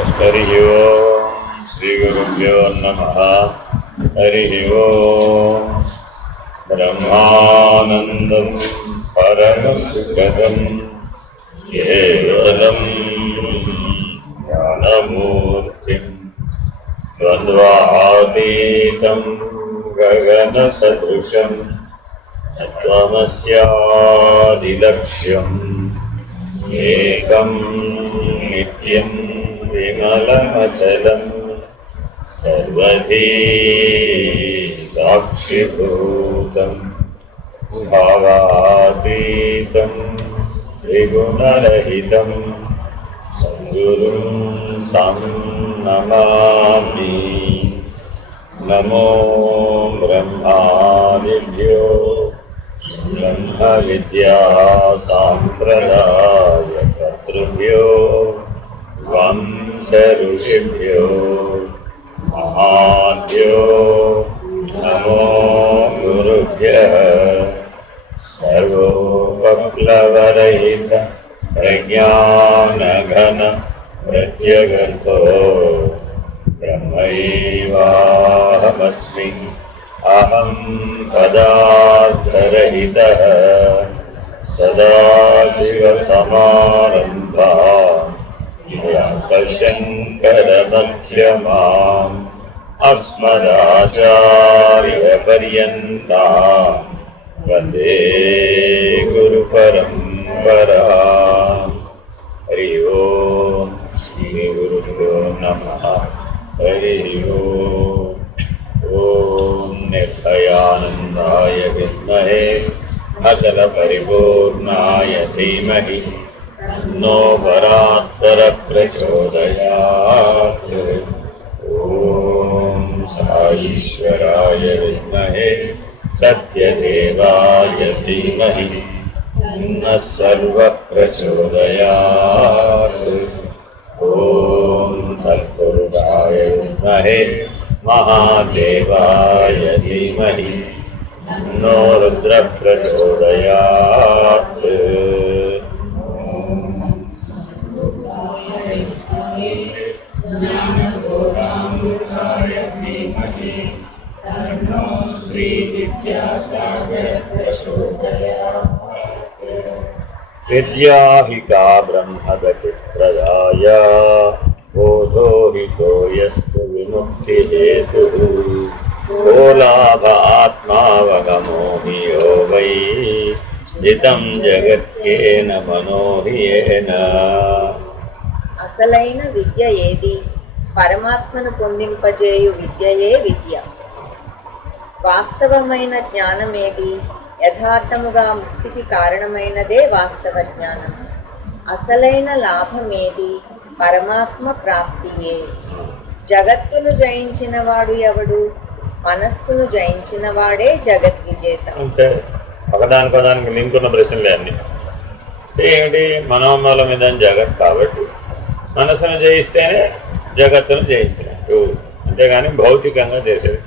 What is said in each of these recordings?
हरि ओम श्री गुरुभ्यो नमः। हरि ओम ब्रह्मानंदं परमसुखदं केवलं ज्ञानमूर्तिं द्वन्द्वातीतं गगनसदृशं सत्त्वमस्यादिलक्ष्यम् एकं नित्यं विमलमचलं सर्वधी साक्षिभूतं भावातीतं त्रिगुणरहितं सद्गुरुं तं नमामि। नमो ब्रह्मादिभ्यो ब्रह्मविद्या साम्प्रदायकर्तृभ्यो वंश ऋषिभ्यो महाभ्यो नमो गुरुभ्यः। सर्वोपप्लवरहित प्रज्ञानघन प्रत्यगर्थो ब्रह्मैवाहमस्मि। अहं पदार्थरहितः सदाशिवसमारम्भां व्यासशङ्करमध्यमाम् अस्मदाचार्यपर्यन्तां वन्दे गुरुपरम्पराम्। हरि ओम श्री गुरुभ्यो नमः। हरि ओम। ओम निर्भयानंदाय विद्महे अचलपरिपूर्णाय धीमहि तन्नो परात्पर प्रचोदयात्। ओम साईश्वराय विद्महे सत्यदेवाय धीमहि तन्नः सर्वः प्रचोदयात्। ओम तत्पुरुषाय विद्महे महादेवाय धीमहि तन्नो रुद्रः प्रचोदयात्। ज्ञानबोधामृताय धीमहि तन्नो श्रीविद्यासागरः प्रचोदयात्। विद्या हि का ब्रह्मगतिप्रदाय बोधो हितो यस्तु विमुक्तिहेतुः। को लाभ आत्मावगमो हि यो वै जितं जगत्केन मनो हि येन। అసలైన విద్య ఏది? పరమాత్మను పొందింపజేయు విద్యయే విద్య. వాస్తవమైన జ్ఞానం ఏది? యథార్థముగా ముక్తికి కారణమైనదే వాస్తవ జ్ఞానం. అసలైన లాభం ఏది? పరమాత్మ ప్రాప్తియే. జగత్తును జయించిన వాడు ఎవడు? మనస్సును జయించిన వాడే జగద్విజేత. అంటే ఒకదానికొదానికి లింక్ ఉన్న ప్రశ్నలే అన్ని. ఏమిటి? మనోమూలమిదం జగత్ కాబట్టి మనసును జయిస్తేనే జగత్తును జయించినట్టు, అంతేగాని భౌతికంగా చేసేది.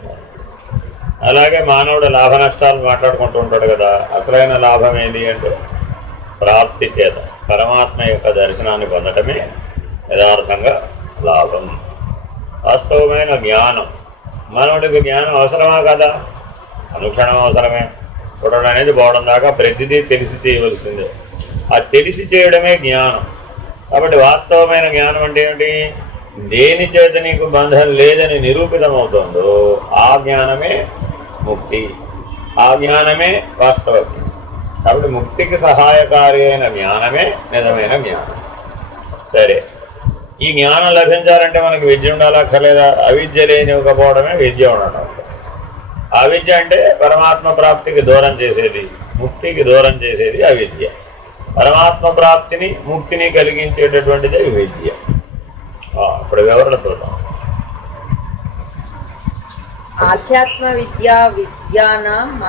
అలాగే మానవుడు లాభ నష్టాలు మాట్లాడుకుంటూ ఉంటాడు కదా. అసలైన లాభం ఏంటి అంటే ప్రాప్తి చేత పరమాత్మ యొక్క దర్శనాన్ని పొందటమే యథార్థంగా లాభం. వాస్తవమైన జ్ఞానం. మానవుడికి జ్ఞానం అవసరమా కదా? అనుక్షణం అవసరమే. చూడడం అనేది పోవడం దాకా ప్రతిదీ తెలిసి చేయవలసిందే. ఆ తెలిసి చేయడమే జ్ఞానం. కాబట్టి వాస్తవమైన జ్ఞానం అంటే ఏమిటి? దేని చేత నీకు బంధం లేదని నిరూపితమవుతుందో ఆ జ్ఞానమే ముక్తి. ఆ జ్ఞానమే వాస్తవ జ్ఞానం. కాబట్టి ముక్తికి సహాయకారి అయిన జ్ఞానమే నిజమైన జ్ఞానం. సరే, ఈ జ్ఞానం లభించాలంటే మనకి విద్య ఉండాలక్కర్లేదా? అవిద్య లేనివ్వకపోవడమే విద్య ఉండడం. అవిద్య అంటే పరమాత్మ ప్రాప్తికి దూరం చేసేది, ముక్తికి దూరం చేసేది అవిద్య. పరమాత్మ ప్రాప్తిని ముక్తిని కలిగించేటటువంటిదే విద్య. ఇప్పుడు వివరణ చూద్దాం. ఆధ్యాత్మ విద్యానాం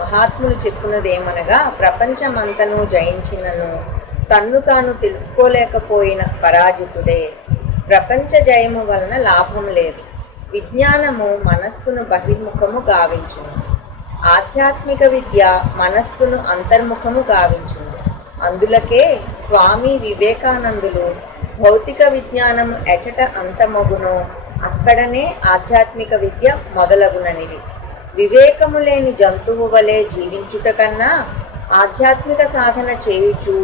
మహాత్ములు చెప్పున్నదేమనగా, ప్రపంచమంతను జయించినను తన్ను తాను తెలుసుకోలేకపోయిన పరాజితుడే. ప్రపంచ జయము వలన లాభం లేదు. విజ్ఞానము మనస్సును బహిర్ముఖము గావించును. ఆధ్యాత్మిక విద్య మనస్సును అంతర్ముఖము గావించును. అందులకే స్వామి వివేకానందులు భౌతిక విజ్ఞానం ఎచట అంతమగునో అక్కడనే ఆధ్యాత్మిక విద్య మొదలగుననిది. వివేకము లేని జంతువు వలె జీవించుట కన్నా ఆధ్యాత్మిక సాధన చేయుచు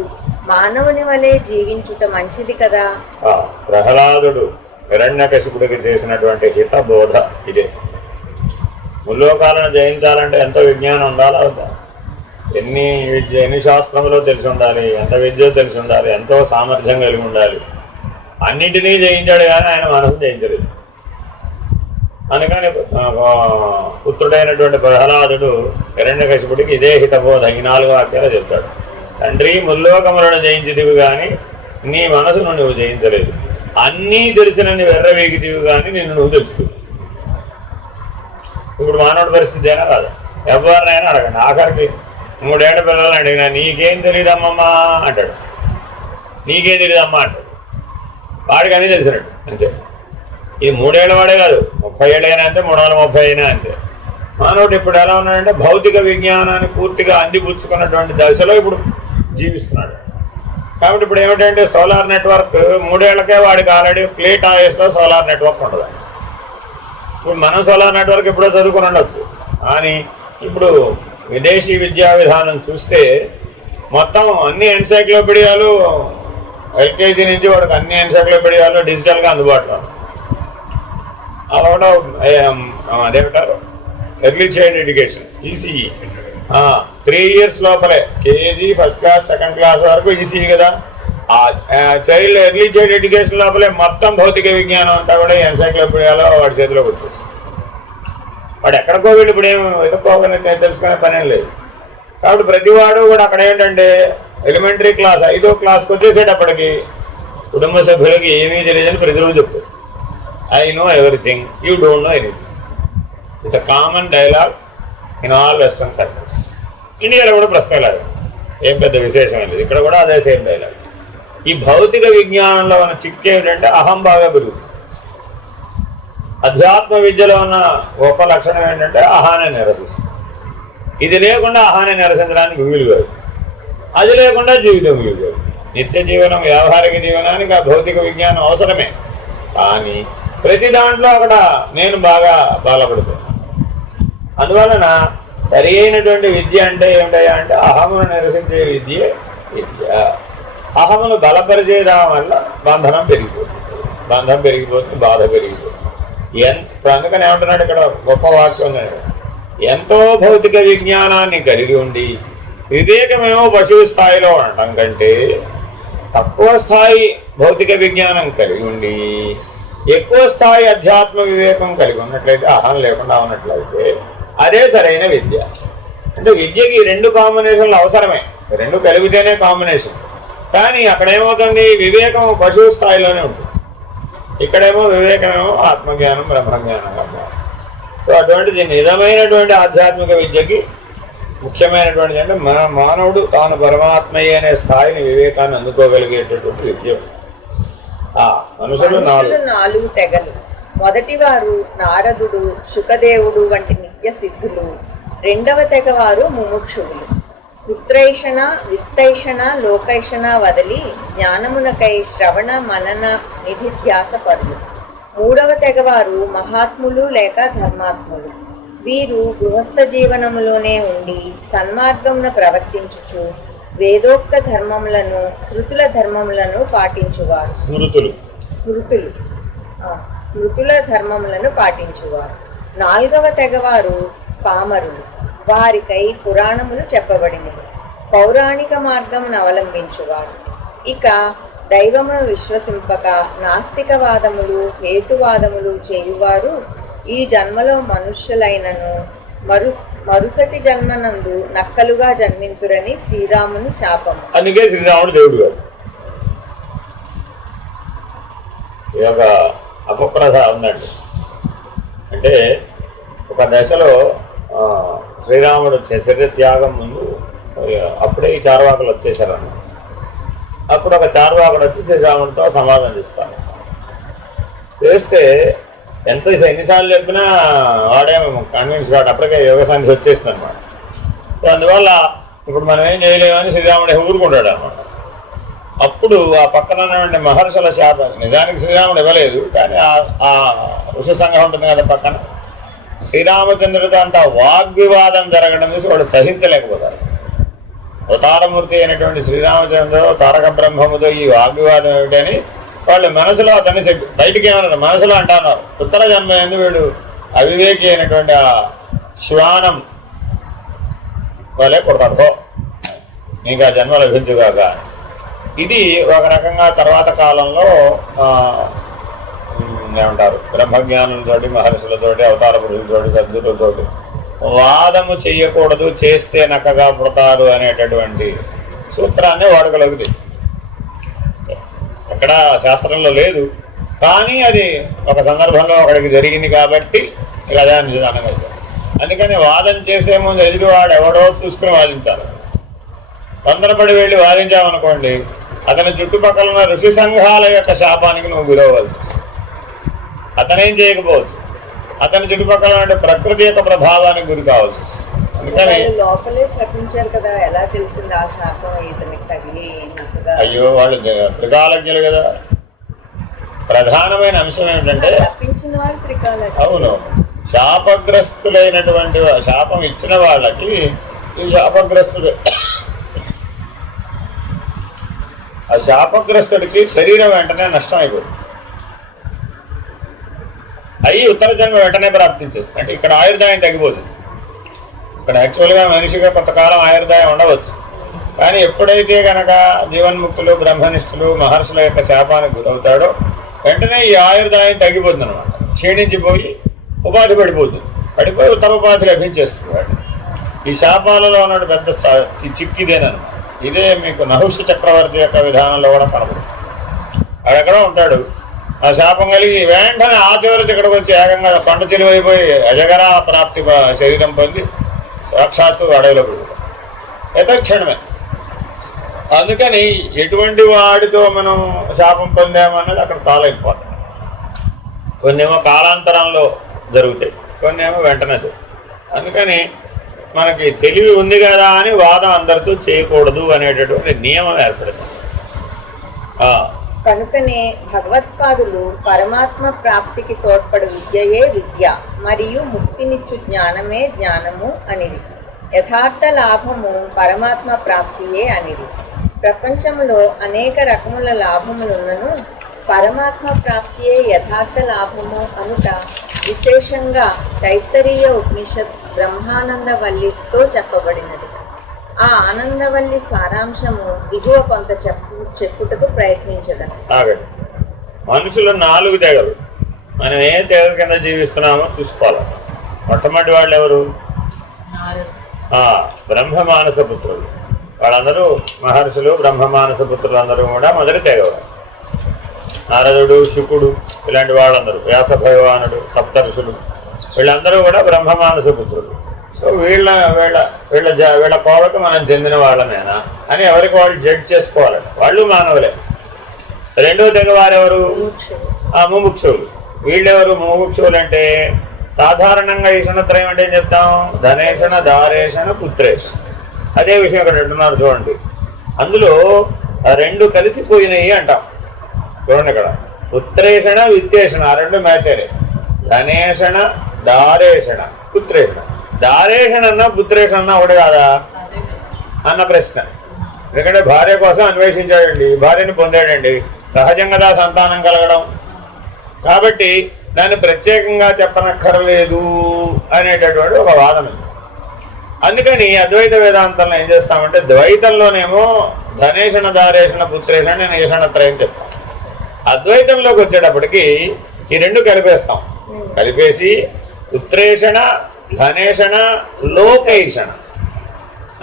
మానవుని వలె జీవించుట మంచిది కదా. ప్రహ్లాదుడు హిరణ్యకశిపుడికి చేసినటువంటి హితబోధ ఇదే. ముల్లోకాలను జయించాలంటే ఎంతో విజ్ఞానం ఉండాలా వద్దా? ఎన్ని శాస్త్రములో తెలిసి ఉండాలి, ఎంత విద్య తెలిసి ఉండాలి, ఎంతో సామర్థ్యం కలిగి ఉండాలి. అన్నింటినీ జయించాడు కానీ ఆయన మనసు జయించలేదు. అందుకని పుత్రుడైనటువంటి ప్రహ్లాదుడు హిరణ్యకశిపుడికి ఇదే హితబోధ ఈ 4 వాక్యాలు చెప్తాడు. తండ్రి, ముల్లోకములను జయించితివి కానీ నీ మనసును నువ్వు జయించలేదు. అన్నీ తెలిసినన్ని వెర్రవేగితివి కానీ నిన్ను నువ్వు తెలుసుకో. ఇప్పుడు మానవుడి పరిస్థితి అయినా కాదు, ఎవరినైనా అడగండి. ఆఖరికి 3 ఏళ్ల పిల్లల్ని అడిగినా నీకేం తెలియదమ్మమ్మా అంటాడు, నీకేం తెలియదమ్మా అంటాడు. వాడికి అన్నీ తెలిసినట్టు అంతే. ఇది 3 ఏళ్ల వాడే కాదు, 30 ఏళ్ళైనా అంతే, 330 అయినా అంతే. మానవుడు ఇప్పుడు ఎలా ఉన్నాడంటే భౌతిక విజ్ఞానాన్ని పూర్తిగా అందిపుచ్చుకున్నటువంటి దశలో ఇప్పుడు జీవిస్తున్నాడు. కాబట్టి ఇప్పుడు ఏమిటంటే సోలార్ నెట్వర్క్ 3 ఏళ్లకే వాడికి ఆల్రెడీ ప్లేట్ ఆయేస్లో సోలార్ నెట్వర్క్ ఉంటుంది. ఇప్పుడు మనం సోలార్ నెట్వర్క్ ఎప్పుడో చదువుకుని ఉండొచ్చు, కానీ ఇప్పుడు విదేశీ విద్యా విధానం చూస్తే మొత్తం అన్ని ఎన్సైక్లోపీడియాలు ఎల్కేజీ నుంచి వాడికి అన్ని ఎన్సైక్లోపీడియాలు డిజిటల్గా అందుబాటులో. అలా కూడా అదేమిటారు early child education ECE 3 years లోపలే KG, first class, second class వరకు ఈసీఈ కదా. ఎర్లీ చైల్డ్ ఎడ్యుకేషన్ లోపలే మొత్తం భౌతిక విజ్ఞానం అంతా కూడా ఎన్సైక్లోపీడియాలో వాడి చేతిలోకి వచ్చేస్తుంది. వాడు ఎక్కడికో వెళ్ళి ఇప్పుడు ఏం వెతుక్కోగానే తెలుసుకునే పనేం లేదు. కాబట్టి ప్రతివాడు కూడా అక్కడ ఏంటంటే ఎలిమెంటరీ క్లాస్ 5వ క్లాస్కి వచ్చేసేటప్పటికి కుటుంబ సభ్యులకి ఏమీ తెలియదని ప్రతిరోజు చెప్తారు. I know everything, you don't know anything. It's a common dialogue in all western countries. ఇండియాలో కూడా ప్రస్తుతం లేదు, ఏం పెద్ద విశేషం లేదు. ఇక్కడ కూడా అదే సేమ్ డైలాగ్. ఈ భౌతిక విజ్ఞానంలో ఉన్న చిక్కు ఏమిటంటే అహం బాగా పెరుగుతుంది. అధ్యాత్మ విద్యలో ఉన్న గొప్ప లక్షణం ఏంటంటే అహాన్ని నిరసిస్తుంది. ఇది లేకుండా అహాన్ని నిరసించడానికి వీలు కాదు, అది లేకుండా జీవితం వీలు కాదు. నిత్య జీవనం, వ్యావహారిక జీవనానికి ఆ భౌతిక విజ్ఞానం అవసరమే, కానీ ప్రతి దాంట్లో అక్కడ నేను బాగా బాధపడుతున్నాను. అందువలన సరి అయినటువంటి విద్య అంటే ఏమిటయా అంటే అహమును నిరసించే విద్య. అహమును బలపరిచేయడం వల్ల బంధం పెరిగిపోతుంది, బాధ పెరిగిపోతుంది. ఇప్పుడు అందుకని ఏమంటున్నాడు ఇక్కడ గొప్ప వాక్యం ఉందండి. ఎంతో భౌతిక విజ్ఞానాన్ని కలిగి ఉండి వివేకమేమో పశువు స్థాయిలో ఉండటం కంటే తక్కువ స్థాయి భౌతిక విజ్ఞానం కలిగి ఉండి ఎక్కువ స్థాయి అధ్యాత్మ వివేకం కలిగి ఉన్నట్లయితే, అహం లేకుండా ఉన్నట్లయితే అదే సరైన విద్య. అంటే విద్యకి 2 కాంబినేషన్లు అవసరమే, 2 కలిపితేనే కాంబినేషన్. కానీ అక్కడ ఏమవుతుంది, వివేకం పశువు స్థాయిలోనే ఉంటుంది, ఇక్కడేమో వివేకమేమో ఆత్మజ్ఞానం, బ్రహ్మజ్ఞానంగా. సో అటువంటిది నిజమైనటువంటి ఆధ్యాత్మిక విద్యకి ముఖ్యమైనటువంటిది అంటే మన మానవుడు తాను పరమాత్మయ్య అనే స్థాయిని, వివేకాన్ని అందుకోగలిగేటటువంటి విద్య. మనుషులు 4 తెగలు. మొదటివారు నారదుడు, శుకదేవుడు వంటి నిత్య సిద్ధులు. 2వ తెగవారు ముముక్షువులు. పుత్రైషణ, విత్తైషణ, లోకైషణ వదిలి జ్ఞానమునకై శ్రవణ, మనన, నిధిధ్యాస పరులు. 3వ తెగవారు మహాత్ములు లేక ధర్మాత్ములు. వీరు గృహస్థ జీవనములోనే ఉండి సన్మార్గమున ప్రవర్తించుచు వేదోక్త ధర్మములను, శృతుల ధర్మములను పాటించువారు. స్మృతుల ధర్మములను పాటించువారు. 4వ తెగవారు పామరులు. వారికై పురాణములు చెప్పబడినవి. పౌరాణిక మార్గమును అవలంబించువారు. ఇక దైవమును విశ్వసింపక నాస్తికవాదములు, హేతువాదములు చేయువారు ఈ జన్మలో మనుష్యులైనను మరుసటి జన్మనందు నక్కలుగా జన్మింతురని శ్రీరాముని శాపము. అందుకే శ్రీరాముడు దేవుడు గారు. ఈ యొక్క అపప్రథ ఉందండి. అంటే ఒక దశలో శ్రీరాముడు శరీర త్యాగం ముందు అప్పుడే ఈ చార్వాకులు వచ్చేసారన్న. అప్పుడు ఒక చార్వాకుడు వచ్చి శ్రీరాముడితో సమాధానం చేస్తాను. చేస్తే ఎన్నిసార్లు చెప్పినా వాడేమో కన్విన్స్ కాదు, అప్పటికే యోగ శాంతి వచ్చేస్తుంది అనమాట. సో అందువల్ల ఇప్పుడు మనం ఏం చేయలేమని శ్రీరాముడు ఊరుకుంటాడు అన్నమాట. అప్పుడు ఆ పక్కన ఉన్నటువంటి మహర్షుల శాపం, నిజానికి శ్రీరాముడు ఇవ్వలేదు కానీ ఆ ఋషి సంఘం ఉంటుంది కదా పక్కన, శ్రీరామచంద్రుడితో అంత వాగ్వివాదం జరగడం చూసి వాడు సహించలేకపోతారు. అవతారమూర్తి అయినటువంటి శ్రీరామచంద్రుడు తారక బ్రహ్మముతో ఈ వాగ్వివాదం ఏమిటని వాళ్ళు మనసులో అతన్ని బయటికి ఏమన్నారు, మనసులో అంటారు ఉత్తర జన్మ ఎందు వీడు అవివేకి అయినటువంటి ఆ శ్వానం వాళ్ళే కొడతాడు, నీకు ఆ జన్మ లభించుగాక. ఇది ఒక రకంగా తర్వాత కాలంలో ఏమంటారు బ్రహ్మజ్ఞానులతోటి మహర్షులతోటి అవతార పురుషులతోటి సద్గురులతోటి వాదము చెయ్యకూడదు, చేస్తే నక్కగా పుడతారు అనేటటువంటి సూత్రాన్ని వాడుకలోకి తెచ్చింది. ఎక్కడ శాస్త్రంలో లేదు కానీ అది ఒక సందర్భంలో ఒకడికి జరిగింది కాబట్టి ఇక అదే అనగలుగుతారు. అందుకని వాదం చేసే ముందు ఎదుటివాడు ఎవడో చూసుకుని వాదించాలి. తొందరపడి వెళ్ళి వాదించామనుకోండి అతని చుట్టుపక్కల ఉన్న ఋషి సంఘాల యొక్క శాపానికి నువ్వు గురవ్వాల్సి, అతనేం చేయకపోవచ్చు, అతని చుట్టుపక్కల ఉండే ప్రకృతి యొక్క ప్రభావానికి గురి కావాల్సి. అందుకని లోపలే శపించారు కదా, ఎలా తెలిసింది ఆ శాపం ఇతనికి తగిలి? అయ్యో వాళ్ళు త్రికాలజ్ఞులు కదా. ప్రధానమైన అంశం ఏమిటంటే శపించిన వారు త్రికాలజ్ఞులు. అవును, శాపగ్రస్తులైనటువంటి శాపం ఇచ్చిన వాళ్ళకి ఈ శాపగ్రస్తుడు ఆ శాపగ్రస్తుడికి శరీరం వెంటనే నష్టం అయిపోతుంది. అవి ఉత్తర జన్మ వెంటనే ప్రాప్తించేస్తుంది. అంటే ఇక్కడ ఆయుర్దాయం తగ్గిపోతుంది. ఇక్కడ యాక్చువల్గా మనిషిగా కొంతకాలం ఆయుర్దాయం ఉండవచ్చు, కానీ ఎప్పుడైతే కనుక జీవన్ముక్తులు బ్రహ్మనిష్ఠులు మహర్షుల యొక్క శాపానికి గురవుతాడో వెంటనే ఈ ఆయుర్దాయం తగ్గిపోతుంది అనమాట. క్షీణించిపోయి ఉపాధి పడిపోయి ఉత్తర ఉపాధి లభించేస్తుంది వాడు. ఈ శాపాలలో ఉన్న పెద్ద చిక్కిదేనమాట. ఇదే మీకు నహుష చక్రవర్తి యొక్క విధానంలో కూడా కనబడుతుంది. అక్కడెక్కడో ఉంటాడు, ఆ శాపం కలిగి వెంటనే ఆ చివరికి ఇక్కడికి వచ్చి ఏకంగా కొండ చెరువైపోయి అజగరా ప్రాప్తి శరీరం పొంది సాక్షాత్తు అడవిలో పెడతాడు యథక్షణమే. అందుకని ఎటువంటి వాడితో మనం శాపం పొందామన్నది అక్కడ చాలా ఇంపార్టెంట్. కొన్నేమో కాలాంతరంలో జరుగుతాయి, కొన్నేమో వెంటనే. అందుకని మనకి తెలివి ఉంది కదా అని వాదం అందరితో చేయకూడదు అనేటటువంటి నియమం ఏర్పడుతుంది. కనుకనే భగవత్పాదులు పరమాత్మ ప్రాప్తికి తోడ్పడు విద్యయే విద్య మరియు ముక్తినిచ్చు జ్ఞానమే జ్ఞానము అనిది. యథార్థ లాభము పరమాత్మ ప్రాప్తియే అనిది. ప్రపంచంలో అనేక రకముల లాభములున్నను పరమాత్మ ప్రాప్తియే యథార్థ లాభము అనుట విశేషంగా తైత్తరీయ ఉపనిషత్ బ్రహ్మానంద వల్లితో చెప్పబడినది. ఆ ఆనందవల్లి సారాంశము దిగువ కొంత చెప్పుటకు ప్రయత్నించదను. మనుషులు 4 తెగలు. మనం ఏ తెగ కింద జీవిస్తున్నామో చూసుకోవాలి. మొట్టమొదటి వాళ్ళు ఎవరు? బ్రహ్మమానస పుత్రులు. వాళ్ళందరూ మహర్షులు. బ్రహ్మమానస పుత్రులు అందరూ కూడా మొదటి తెగవారు. నారదుడు, శుకుడు ఇలాంటి వాళ్ళందరూ, వ్యాస భగవానుడు, సప్తఋషులు వీళ్ళందరూ కూడా బ్రహ్మమానస పుత్రులు. సో వీళ్ళ వీళ్ళ వీళ్ళ వీళ్ళ కోవకు మనం చెందిన వాళ్ళమేనా అని ఎవరికి వాళ్ళు జడ్జ్ చేసుకోవాలంట. వాళ్ళు మానవులే. రెండవ తెగ వారెవరు? ముముక్షువులు. వీళ్ళెవరు? ముముక్షువులు అంటే సాధారణంగా ఈషణత్రయం అంటే ఏం చెప్తాం? ధనేషణ, దారేషణ, పుత్రేష. అదే విషయం ఇక్కడ అంటున్నారు చూడండి. అందులో 2 కలిసిపోయినాయి అంటాం. చూడండి ఇక్కడ పుత్రేషణ, విత్తేషణ ఆ 2 మ్యాచ్ అయ్యాయి. ధనేషణ, దారేషణ, పుత్రేషణ. దారేషణ అన్నా పుత్రేషణ అన్నా ఒకటి కాదా అన్న ప్రశ్న. ఎందుకంటే భార్య కోసం అన్వేషించాడండి, భార్యను పొందాడండి, సహజంగా సంతానం కలగడం. కాబట్టి దాన్ని ప్రత్యేకంగా చెప్పనక్కర్లేదు అనేటటువంటి ఒక వాదన. అందుకని అద్వైత వేదాంతంలో ఏం చేస్తామంటే ద్వైతంలోనేమో ధనేషణ, దారేషణ, పుత్రేషణ, నేను ఈషణత్రయం చెప్తాను. అద్వైతంలోకి వచ్చేటప్పటికి ఈ 2 కలిపేస్తాం. కలిపేసి పుత్రేషణ, ధనేషణ, లోకైషణ.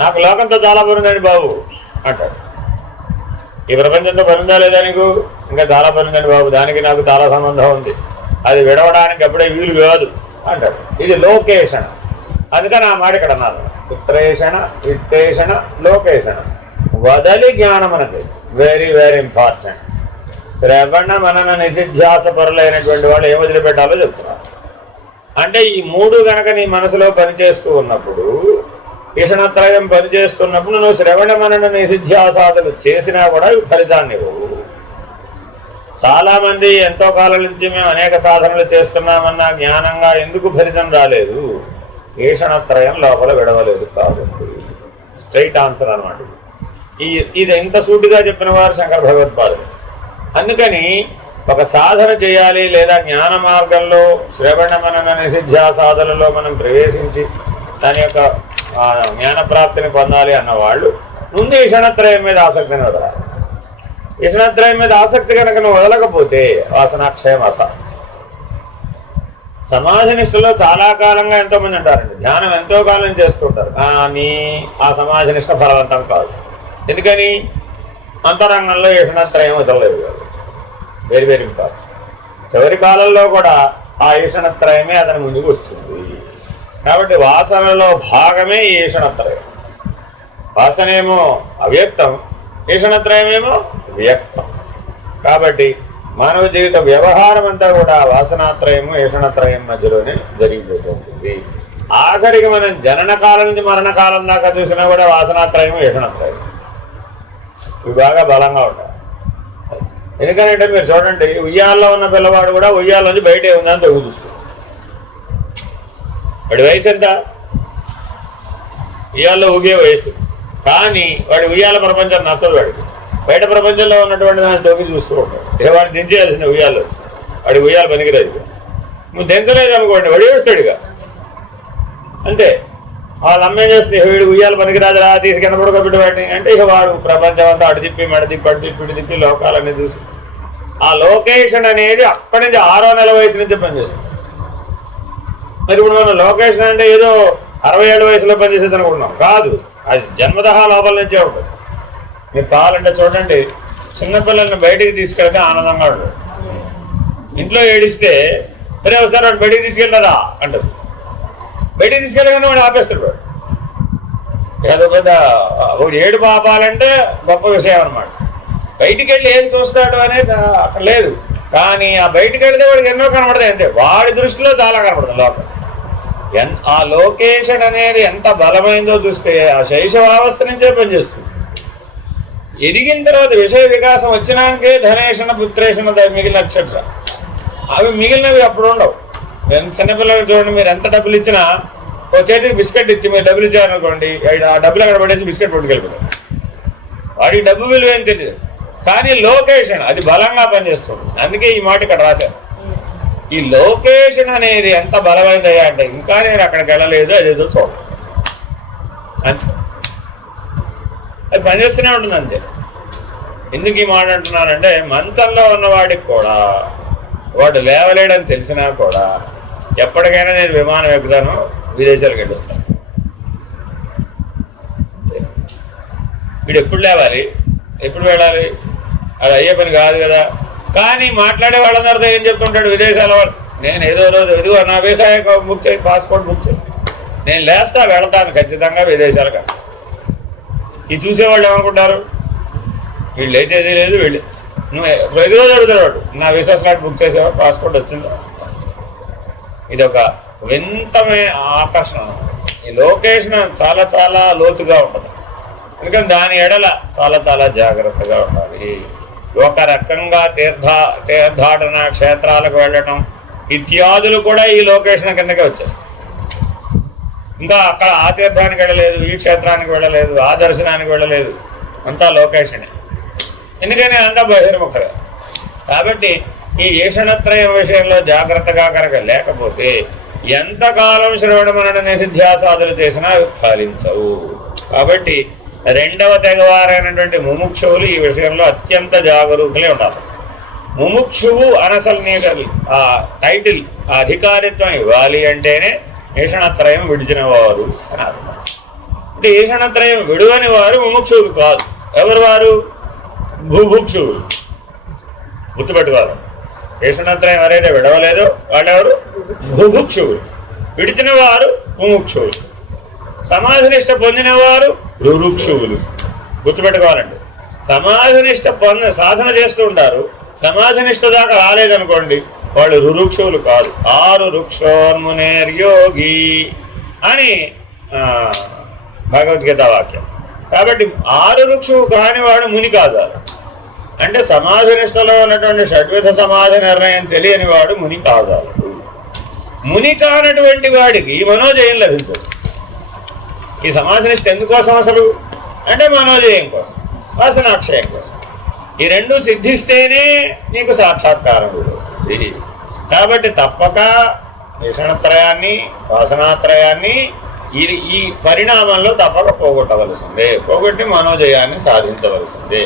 నాకు లోకంతో చాలా పనుందండి బాబు అంటాడు. ఈ ప్రపంచంతో పనుందా లేదా నీకు? ఇంకా చాలా పనుందండి బాబు, దానికి నాకు చాలా సంబంధం ఉంది, అది విడవడానికి అప్పుడే వీలు కాదు అంటాడు. ఇది లోకేషణ. అందుకని ఆ మాట ఇక్కడ అన్నారు. పుత్రేషణ, విత్తేషణ, లోకేషణ. వదలి జ్ఞానం అనేది వెరీ వెరీ ఇంపార్టెంట్. శ్రవణ మనన నిధిధ్యాస పరులైనటువంటి వాళ్ళు ఏం వదిలిపెట్టాలో చెప్తున్నారు. అంటే ఈ 3 కనుక నీ మనసులో పనిచేస్తూ ఉన్నప్పుడు ఈషణత్రయం పనిచేస్తున్నప్పుడు నువ్వు శ్రవణ మనన నిధిధ్యాసాదులు చేసినా కూడా ఫలితాన్ని ఇవ్వవు. చాలామంది ఎంతో కాలం నుంచి మేము అనేక సాధనలు చేస్తున్నామన్నా జ్ఞానంగా ఎందుకు ఫలితం రాలేదు? ఈషణత్రయం లోపల విడవలేదు కాబట్టి. స్ట్రైట్ ఆన్సర్ అన్నమాట. ఇది ఎంత సూటిగా చెప్పిన వారు శంకర భగవత్పాదులు. అందుకని ఒక సాధన చేయాలి లేదా జ్ఞాన మార్గంలో శ్రవణ మనన నిధిధ్యాసాదులలో మనం ప్రవేశించి దాని యొక్క జ్ఞానప్రాప్తిని పొందాలి అన్నవాళ్ళు ముందు ఈషణత్రయం మీద ఆసక్తిని వదలాలి. ఈషణత్రయం మీద ఆసక్తి కనుక నువ్వు వదలకపోతే వాసనాక్షయం అసాధ్యం. సమాధి నిష్టలో చాలా కాలంగా ఎంతోమంది ఉంటారండి, ధ్యానం ఎంతో కాలం చేస్తుంటారు, కానీ ఆ సమాధి నిష్ట ఫలవంతం కాదు. ఎందుకని? అంతరంగంలో ఈషణత్రయం వదలలేదు కాదు. Very very important. చివరి కాలంలో కూడా ఆ ఈషణత్రయమే అతని ముందుకు వస్తుంది. కాబట్టి వాసనలో భాగమే ఈ ఈషణత్రయం. వాసనేమో అవ్యక్తం, ఈషణత్రయమేమో వ్యక్తం. కాబట్టి మానవ జీవిత వ్యవహారం అంతా కూడా వాసనాత్రయము ఈషణత్రయం మధ్యలోనే జరిగిపోతుంది. ఆఖరికి మనం జనన కాలం నుంచి మరణకాలం దాకా చూసినా కూడా వాసనాత్రయం ఈషణత్రయం ఇవి బాగా బలంగా ఉంటాయి. ఎందుకంటే మీరు చూడండి, ఉయ్యాల్లో ఉన్న పిల్లవాడు కూడా ఉయ్యాల నుంచి బయటే ఉందని తగ్గు చూస్తుంది. వాడి వయసు ఎంత? ఉయ్యాల్లో ఊగే వయసు. కానీ వాడి ఉయ్యాల ప్రపంచం నచ్చదు. వాడికి బయట ప్రపంచంలో ఉన్నటువంటి దాన్ని తొక్కి చూస్తూ ఉంటాడు. వాడిని దించేయాల్సింది ఉయ్యాల్లో. వాడి ఉయ్యాల పనికిరాదు. నువ్వు దించలేదు అనుకోండి, వాడు ఏడుస్తాడుగా. అంతే. వాళ్ళ అమ్మాయి చేస్తే వీడు ఉయ్యాల పనికిరాదురా తీసి కింద పడుకోబెట్టి వాడిని అంటే ఇక వాడు ప్రపంచం అంతా అటు తిప్పి మెడ తిప్పి అటు తిప్పి ఇటు తిప్పి లోకాలన్నీ చూసి ఆ లొకేషన్ అనేది అక్కడి నుంచి 6వ నెల వయసు నుంచి పనిచేస్తుంది. మరి ఇప్పుడు మనం లొకేషన్ అంటే ఏదో 60 ఏళ్ళ వయసులో పనిచేసేది అనుకుంటున్నాం. కాదు, అది జన్మదహా లోపల నుంచే ఉంటుంది. మీరు కావాలంటే చూడండి, చిన్నపిల్లల్ని బయటికి తీసుకెళ్తే ఆనందంగా ఉంటుంది. ఇంట్లో ఏడిస్తే సరే ఒకసారి వాడు బయటికి తీసుకెళ్ళదా అంటారు. బయటికి తీసుకెళ్ళగానే వాడు ఆపేస్తాడు. వాడు ఏదో పెద్ద వాడు ఏడు పాపాలంటే గొప్ప విషయం అన్నమాట. బయటికి వెళ్ళి ఏం చూస్తాడు అనేది అక్కడ లేదు. కానీ ఆ బయటికి వెళితే వాడికి ఎన్నో కనబడతాయి. అంతే, వాడి దృష్టిలో చాలా కనబడుతుంది లోకం. ఆ లొకేషన్ అనేది ఎంత బలమైందో చూస్తే ఆ శైశవావస్థ నుంచే పనిచేస్తుంది. ఎదిగిన తర్వాత విషయ వికాసం వచ్చినాకే ధనేషణ పుత్రేషణ మిగిలిన ఎక్సెట్రా అవి మిగిలినవి అప్పుడు ఉండవు. చిన్నపిల్లలకు చూడండి, మీరు ఎంత డబ్బులు ఇచ్చినా ఓ చేతికి బిస్కెట్ ఇచ్చి మీరు డబ్బులు ఇచ్చారనుకోండి, ఆ డబ్బులు అక్కడ పడేసి బిస్కెట్ పట్టుకెళ్ళిపోతారు. వాడికి డబ్బు విలువ ఏం తెలియదు. కానీ లొకేషన్ అది బలంగా పనిచేస్తుంది. అందుకే ఈ మాట ఇక్కడ రాశారు. ఈ లొకేషన్ అనేది ఎంత బలమైనదయ్యా అంటే ఇంకా నేను అక్కడికి వెళ్ళలేదు, అదేదో చూడండి అంతే. అది పనిచేస్తూనే ఉంటుంది అంతే. ఎందుకు ఈ మాట అంటున్నానంటే, మంచంలో ఉన్నవాడికి కూడా వాడు లేవలేడని తెలిసినా కూడా ఎప్పటికైనా నేను విమానం ఎక్కుతాను, విదేశాలకు వెళ్ళొస్తాను. వీడు ఎప్పుడు లేవాలి, ఎప్పుడు వెళ్ళాలి, అది అయ్యే పని కాదు కదా. కానీ మాట్లాడే వాళ్ళందరితో ఏం చెప్తుంటాడు, విదేశాల వాళ్ళు నేను ఏదో రోజు ఎదుగు నా వీసా బుక్ చేయి, పాస్పోర్ట్ బుక్ చేయి, నేను లేస్తా వెళతాను ఖచ్చితంగా విదేశాలకు. ఇది చూసేవాళ్ళు ఏమనుకుంటారు, వీళ్ళు లేచేది లేదు, వీళ్ళు నువ్వు ప్రతిరోజు అడుగుతాడు నా వీసా స్లాట్ బుక్ చేసావా, పాస్పోర్ట్ వచ్చిందా. ఇది ఒక వింతమైన ఆకర్షణ. ఈ లొకేషన్ చాలా చాలా లోతుగా ఉంటుంది. ఎందుకంటే దాని ఎడల చాలా చాలా జాగ్రత్తగా ఉండాలి. ఒక రకంగా తీర్థాటన క్షేత్రాలకు వెళ్ళటం ఇత్యాదులు కూడా ఈ లొకేషన్ కిందకే వచ్చేస్తాయి. ఇంకా అక్కడ ఆ తీర్థానికి వెళ్ళలేదు, ఈ క్షేత్రానికి వెళ్ళలేదు, ఆ దర్శనానికి వెళ్ళలేదు, అంతా లొకేషనే. ఎందుకని అంతా బహిర్ముఖమే. కాబట్టి ఈ ఈషణత్రయం విషయంలో జాగ్రత్తగా కనుక లేకపోతే ఎంతకాలం శ్రవణ మనన నిధిధ్యాసాదులు చేసినా ఫలించవు. కాబట్టి రెండవ తెగవారైనటువంటి ముముక్షువులు ఈ విషయంలో అత్యంత జాగరూకులే ఉండాలి. ముముక్షువు అనసలు నీకు ఆ టైటిల్, ఆ అధికారిత్వం ఇవ్వాలి అంటేనే ఈషణత్రయం విడిచిన వారు అని అర్థం. అంటే ఈషణత్రయం విడువని వారు ముముక్షువులు కాదు. ఎవరు వారు? భూభుక్షువులు. గుర్తుపెట్టుకోవాలి. ఈషణత్రయం ఎవరైతే విడవలేదో వాళ్ళెవరు? భూభుక్షువులు. విడిచిన వారు ముముక్షువులు. సమాధినిష్ట పొందిన వారు రురుక్షువులు. గుర్తుపెట్టుకోవాలండి. సమాధినిష్ట సాధన చేస్తూ ఉంటారు, సమాధినిష్ట దాకా రాలేదనుకోండి, వాళ్ళు రురుక్షువులు కాదు. ఆరు రుక్షోన్మునేర్యోగి అని భగవద్గీత వాక్యం. కాబట్టి ఆరు రుక్షువు కానివాడు ముని కాదాలి. అంటే సమాధి నిష్టలో ఉన్నటువంటి షడ్విధ సమాధి నిర్ణయం తెలియని వాడు ముని కాదాలి. ముని కానటువంటి వాడికి మనోజయం లభించదు. ఈ సమాధి నిష్ట ఎందుకోసం అసలు అంటే మనోజయం కోసం, వాసనాక్షయం కోసం. ఈ రెండు సిద్ధిస్తేనే నీకు సాక్షాత్కారం ఉంటుంది. కాబట్టి తప్పక విషణత్రయాన్ని వాసనాత్రయాన్ని ఈ పరిణామంలో తప్పక పోగొట్టవలసిందే, పోగొట్టి మనోజయాన్ని సాధించవలసిందే.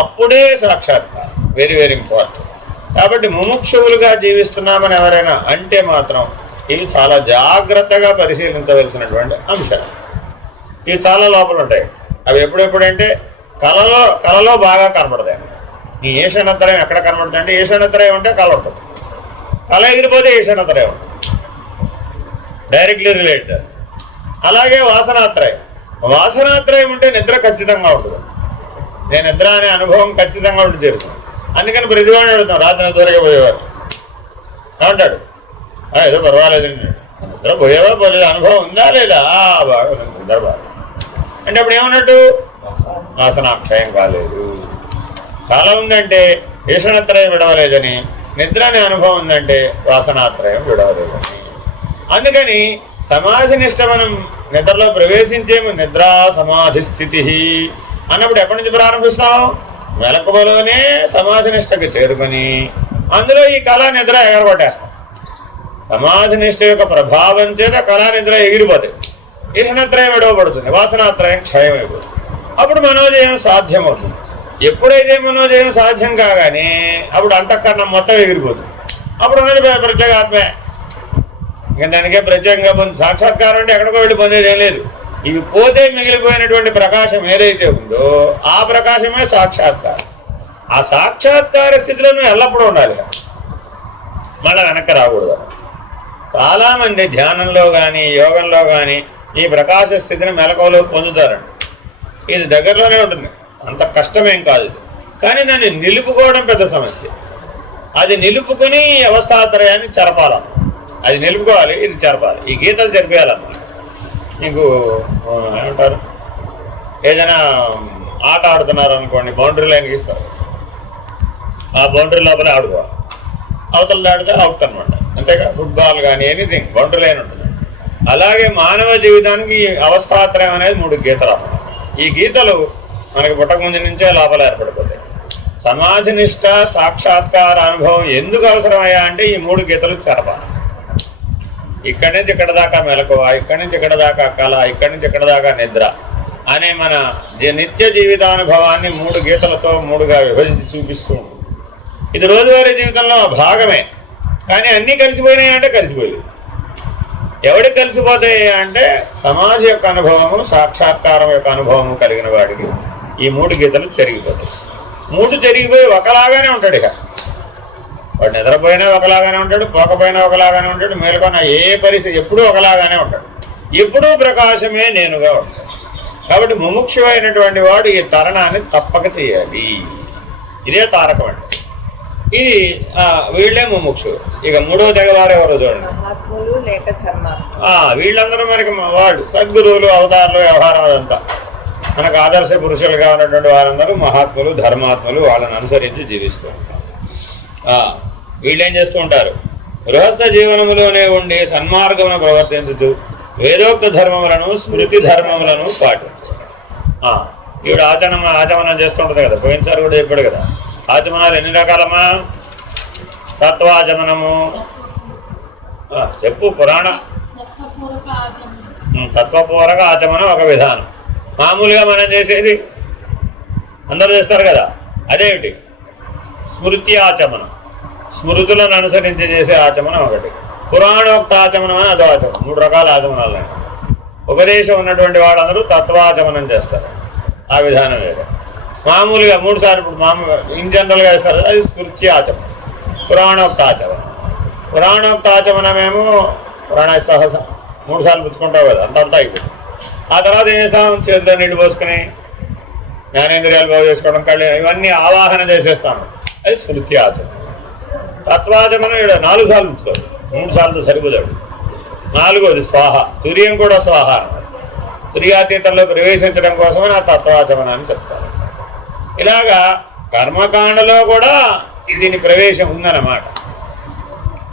అప్పుడే సాక్షాత్కారం. Very very important. కాబట్టి ముముక్షువులుగా జీవిస్తున్నామని ఎవరైనా అంటే మాత్రం ఇవి చాలా జాగ్రత్తగా పరిశీలించవలసినటువంటి అంశాలు. ఇవి చాలా లోపల ఉంటాయి. అవి ఎప్పుడెప్పుడంటే కళలో బాగా కనబడతాయి. ఈ ఈశానత్రయం ఎక్కడ కనబడుతుంది అంటే ఈశానత్రయం ఉంటే కళ ఉంటుంది, కళ ఎగిరిపోతే ఈశానత్రయం ఉంటుంది, డైరెక్ట్లీ రిలేటెడ్. అలాగే వాసనాత్రయం ఉంటే నిద్ర ఖచ్చితంగా ఉంటుంది. నేను నిద్ర అనే అనుభవం ఖచ్చితంగా ఉంటుంది జరుగుతుంది. అందుకని ప్రతివాడిని అడుగుతాం, రాత్రి నిద్రగా పోయేవారు ఏమంటాడు, ఏదో పర్వాలేదు, నిద్ర పోయేవా పోలేదు, అనుభవం ఉందా లేదా, బాగా నిద్ర బాగా అంటే అప్పుడు ఏమన్నట్టు వాసనాక్షయం కాలేదు. చాలా ఉందంటే ఈషణత్రయం విడవలేదని, నిద్ర అనే అనుభవం ఉందంటే వాసనాత్రయం విడవలేదని. అందుకని సమాధి నిష్ట మనం నిద్రలో ప్రవేశించేము. నిద్రా సమాధి స్థితి అన్నప్పుడు ఎప్పటి నుంచి ప్రారంభిస్తాం? మెలకువలోనే సమాధి నిష్టకి చేరుకొని అందులో ఈ కళా నిద్ర ఎగరగొట్టేస్తాం. సమాధి నిష్ట యొక్క ప్రభావం చేత కళా నిద్ర ఎగిరిపోతాయి. ఈషణత్రయం విడవబడుతుంది, వాసనాత్రయం క్షయమైపోతుంది. అప్పుడు మనోజయం సాధ్యమవుతుంది. ఎప్పుడైతే మనోజయం సాధ్యం కాగానే అప్పుడు అంతఃకరణం మొత్తం ఎగిరిపోతుంది. అప్పుడు ఉన్నది ప్రత్యేగాత్మే. ఇంకా దానికే ప్రత్యేకంగా పొంది సాక్షాత్కారం అంటే ఎక్కడికో వెళ్ళి పొందేది ఏం లేదు. ఇవి పోతే మిగిలిపోయినటువంటి ప్రకాశం ఏదైతే ఉందో ఆ ప్రకాశమే సాక్షాత్కారం. ఆ సాక్షాత్కార స్థితిలో నువ్వు ఎల్లప్పుడూ ఉండాలి, మళ్ళీ వెనక్కి రాకూడదు. చాలామంది ధ్యానంలో కానీ యోగంలో కానీ ఈ ప్రకాశ స్థితిని మెలకువలో పొందుతారండి. ఇది దగ్గరలోనే ఉంటుంది, అంత కష్టమేం కాదు. కానీ దాన్ని నిలుపుకోవడం పెద్ద సమస్య. అది నిలుపుకొని ఈ అవస్థాత్రయాన్ని చెరపాలన్న, అది నిలుపుకోవాలి, ఇది చెరపాలి. ఈ గీతలు చెరిపేయాలన్నమాట. నీకు ఏమంటారు, ఏదైనా ఆట ఆడుతున్నారు అనుకోండి, బౌండరీ లైన్ గీస్తారు, ఆ బౌండరీ లోపలే ఆడుకోవాలి. అవతల దాడితే అవుట్ అనమాట. అంతేగా ఫుట్బాల్ కానీ ఎనీథింగ్ బౌండరీ లైన్ ఉంటుంది. అలాగే మానవ జీవితానికి ఈ అవస్థాత్రయం అనేది 3 గీతలు అన్నమాట. ఈ గీతలు మనకి పుట్టకముందు నుంచే లోపల ఏర్పడిపోతాయి. సమాధి నిష్ట సాక్షాత్కార అనుభవం ఎందుకు అవసరమయ్యా అంటే ఈ 3 గీతలు చెరపాలి. ఇక్కడి నుంచి ఇక్కడ దాకా మెలకువ, ఇక్కడి నుంచి ఇక్కడ దాకా కళ, ఇక్కడి నుంచి ఇక్కడ దాకా నిద్ర అనే మన నిత్య జీవితానుభవాన్ని 3 గీతలతో 3గా విభజించి చూపిస్తూ ఉంటుంది. ఇది రోజువారీ జీవితంలో భాగమే. కానీ అన్నీ కలిసిపోయినాయి అంటే కలిసిపోలేదు. ఎవడికి కలిసిపోతాయి అంటే సమాధి యొక్క అనుభవము, సాక్షాత్కారం యొక్క అనుభవము కలిగిన వాడికి ఈ 3 గీతలు చెరిగిపోతాయి. 3 చెరిగిపోయి ఒకలాగానే ఉంటాడు. ఇక వాడు నిద్రపోయినా ఒకలాగానే ఉంటాడు, పోకపోయినా ఒకలాగానే ఉంటాడు, మేలుకొన్న ఏ పరిస్థితి ఎప్పుడూ ఒకలాగానే ఉంటాడు. ఎప్పుడూ ప్రకాశమే నేనుగా ఉంటాడు. కాబట్టి ముముక్షువైనటువంటి వాడు ఈ తరణాన్ని తప్పక చేయాలి. ఇదే తారకం అంటే. ఇది వీళ్ళే ముముక్షు. ఇక 3వ తెగవారు ఎవరో చూడండి, మహాత్ములు లేక ధర్మాత్ములు. వీళ్ళందరూ మనకి వాళ్ళు సద్గురువులు, అవతారులు, వ్యవహారం అదంతా మనకు ఆదర్శ పురుషులుగా ఉన్నటువంటి వారందరూ మహాత్ములు, ధర్మాత్ములు. వాళ్ళని అనుసరించి జీవిస్తూ ఉంటారు. వీళ్ళేం చేస్తూ ఉంటారు, గృహస్థ జీవనములోనే ఉండి సన్మార్గమును ప్రవర్తించుతూ వేదోక్త ధర్మములను, స్మృతి ధర్మములను పాటించు. ఈవిడ ఆచమనం చేస్తుంటుంది కదా, పోయినసారి కూడా చెప్పాడు కదా. ఆచమనాలు ఎన్ని రకాలమ్మా? తత్వాచమనము చెప్పు, పురాణ తత్వపూరక ఆచమనం ఒక విధానం. మామూలుగా మనం చేసేది అందరూ చేస్తారు కదా, అదేమిటి? స్మృతి ఆచమనం, స్మృతులను అనుసరించి చేసే ఆచమనం ఒకటి. పురాణోక్త ఆచమనం అని అదో ఆచమనం. 3 రకాల ఆచమనాలు. ఉపదేశం ఉన్నటువంటి వాళ్ళందరూ తత్వాచమనం చేస్తారు, ఆ విధానం వేరే. మామూలుగా 3 సార్లు ఇప్పుడు మామూలుగా ఇన్ జనరల్గా వేస్తారు, అది స్మృతి ఆచమనం. పురాణోక్త ఆచమనం, పురాణోక్త ఆచమనమేమో పురాణ సహసం 3 సార్లు పుచ్చుకుంటావు కదా, అంతా అయిపోయింది. ఆ తర్వాత ఏం చేస్తాం, చేతిలో నీళ్ళు పోసుకుని జ్ఞానేంద్రియాలు బాగు చేసుకోవడం, కళ్ళు ఇవన్నీ ఆవాహన చేసేస్తాను, అది స్మృతి ఆచమనం. తత్వాచమనం ఇక్కడ 4 సార్లు ఉంచుకోవాలి, 3 సార్లతో సరిపోతాడు. 4వది స్వాహ, తుర్యం కూడా స్వాహ అన్నమాట. తుర్యాతీతంలో ప్రవేశించడం కోసమని ఆ తత్వాచమనాన్ని చెప్తారు. ఇలాగా కర్మకాండలో కూడా దీని ప్రవేశం ఉందన్నమాట.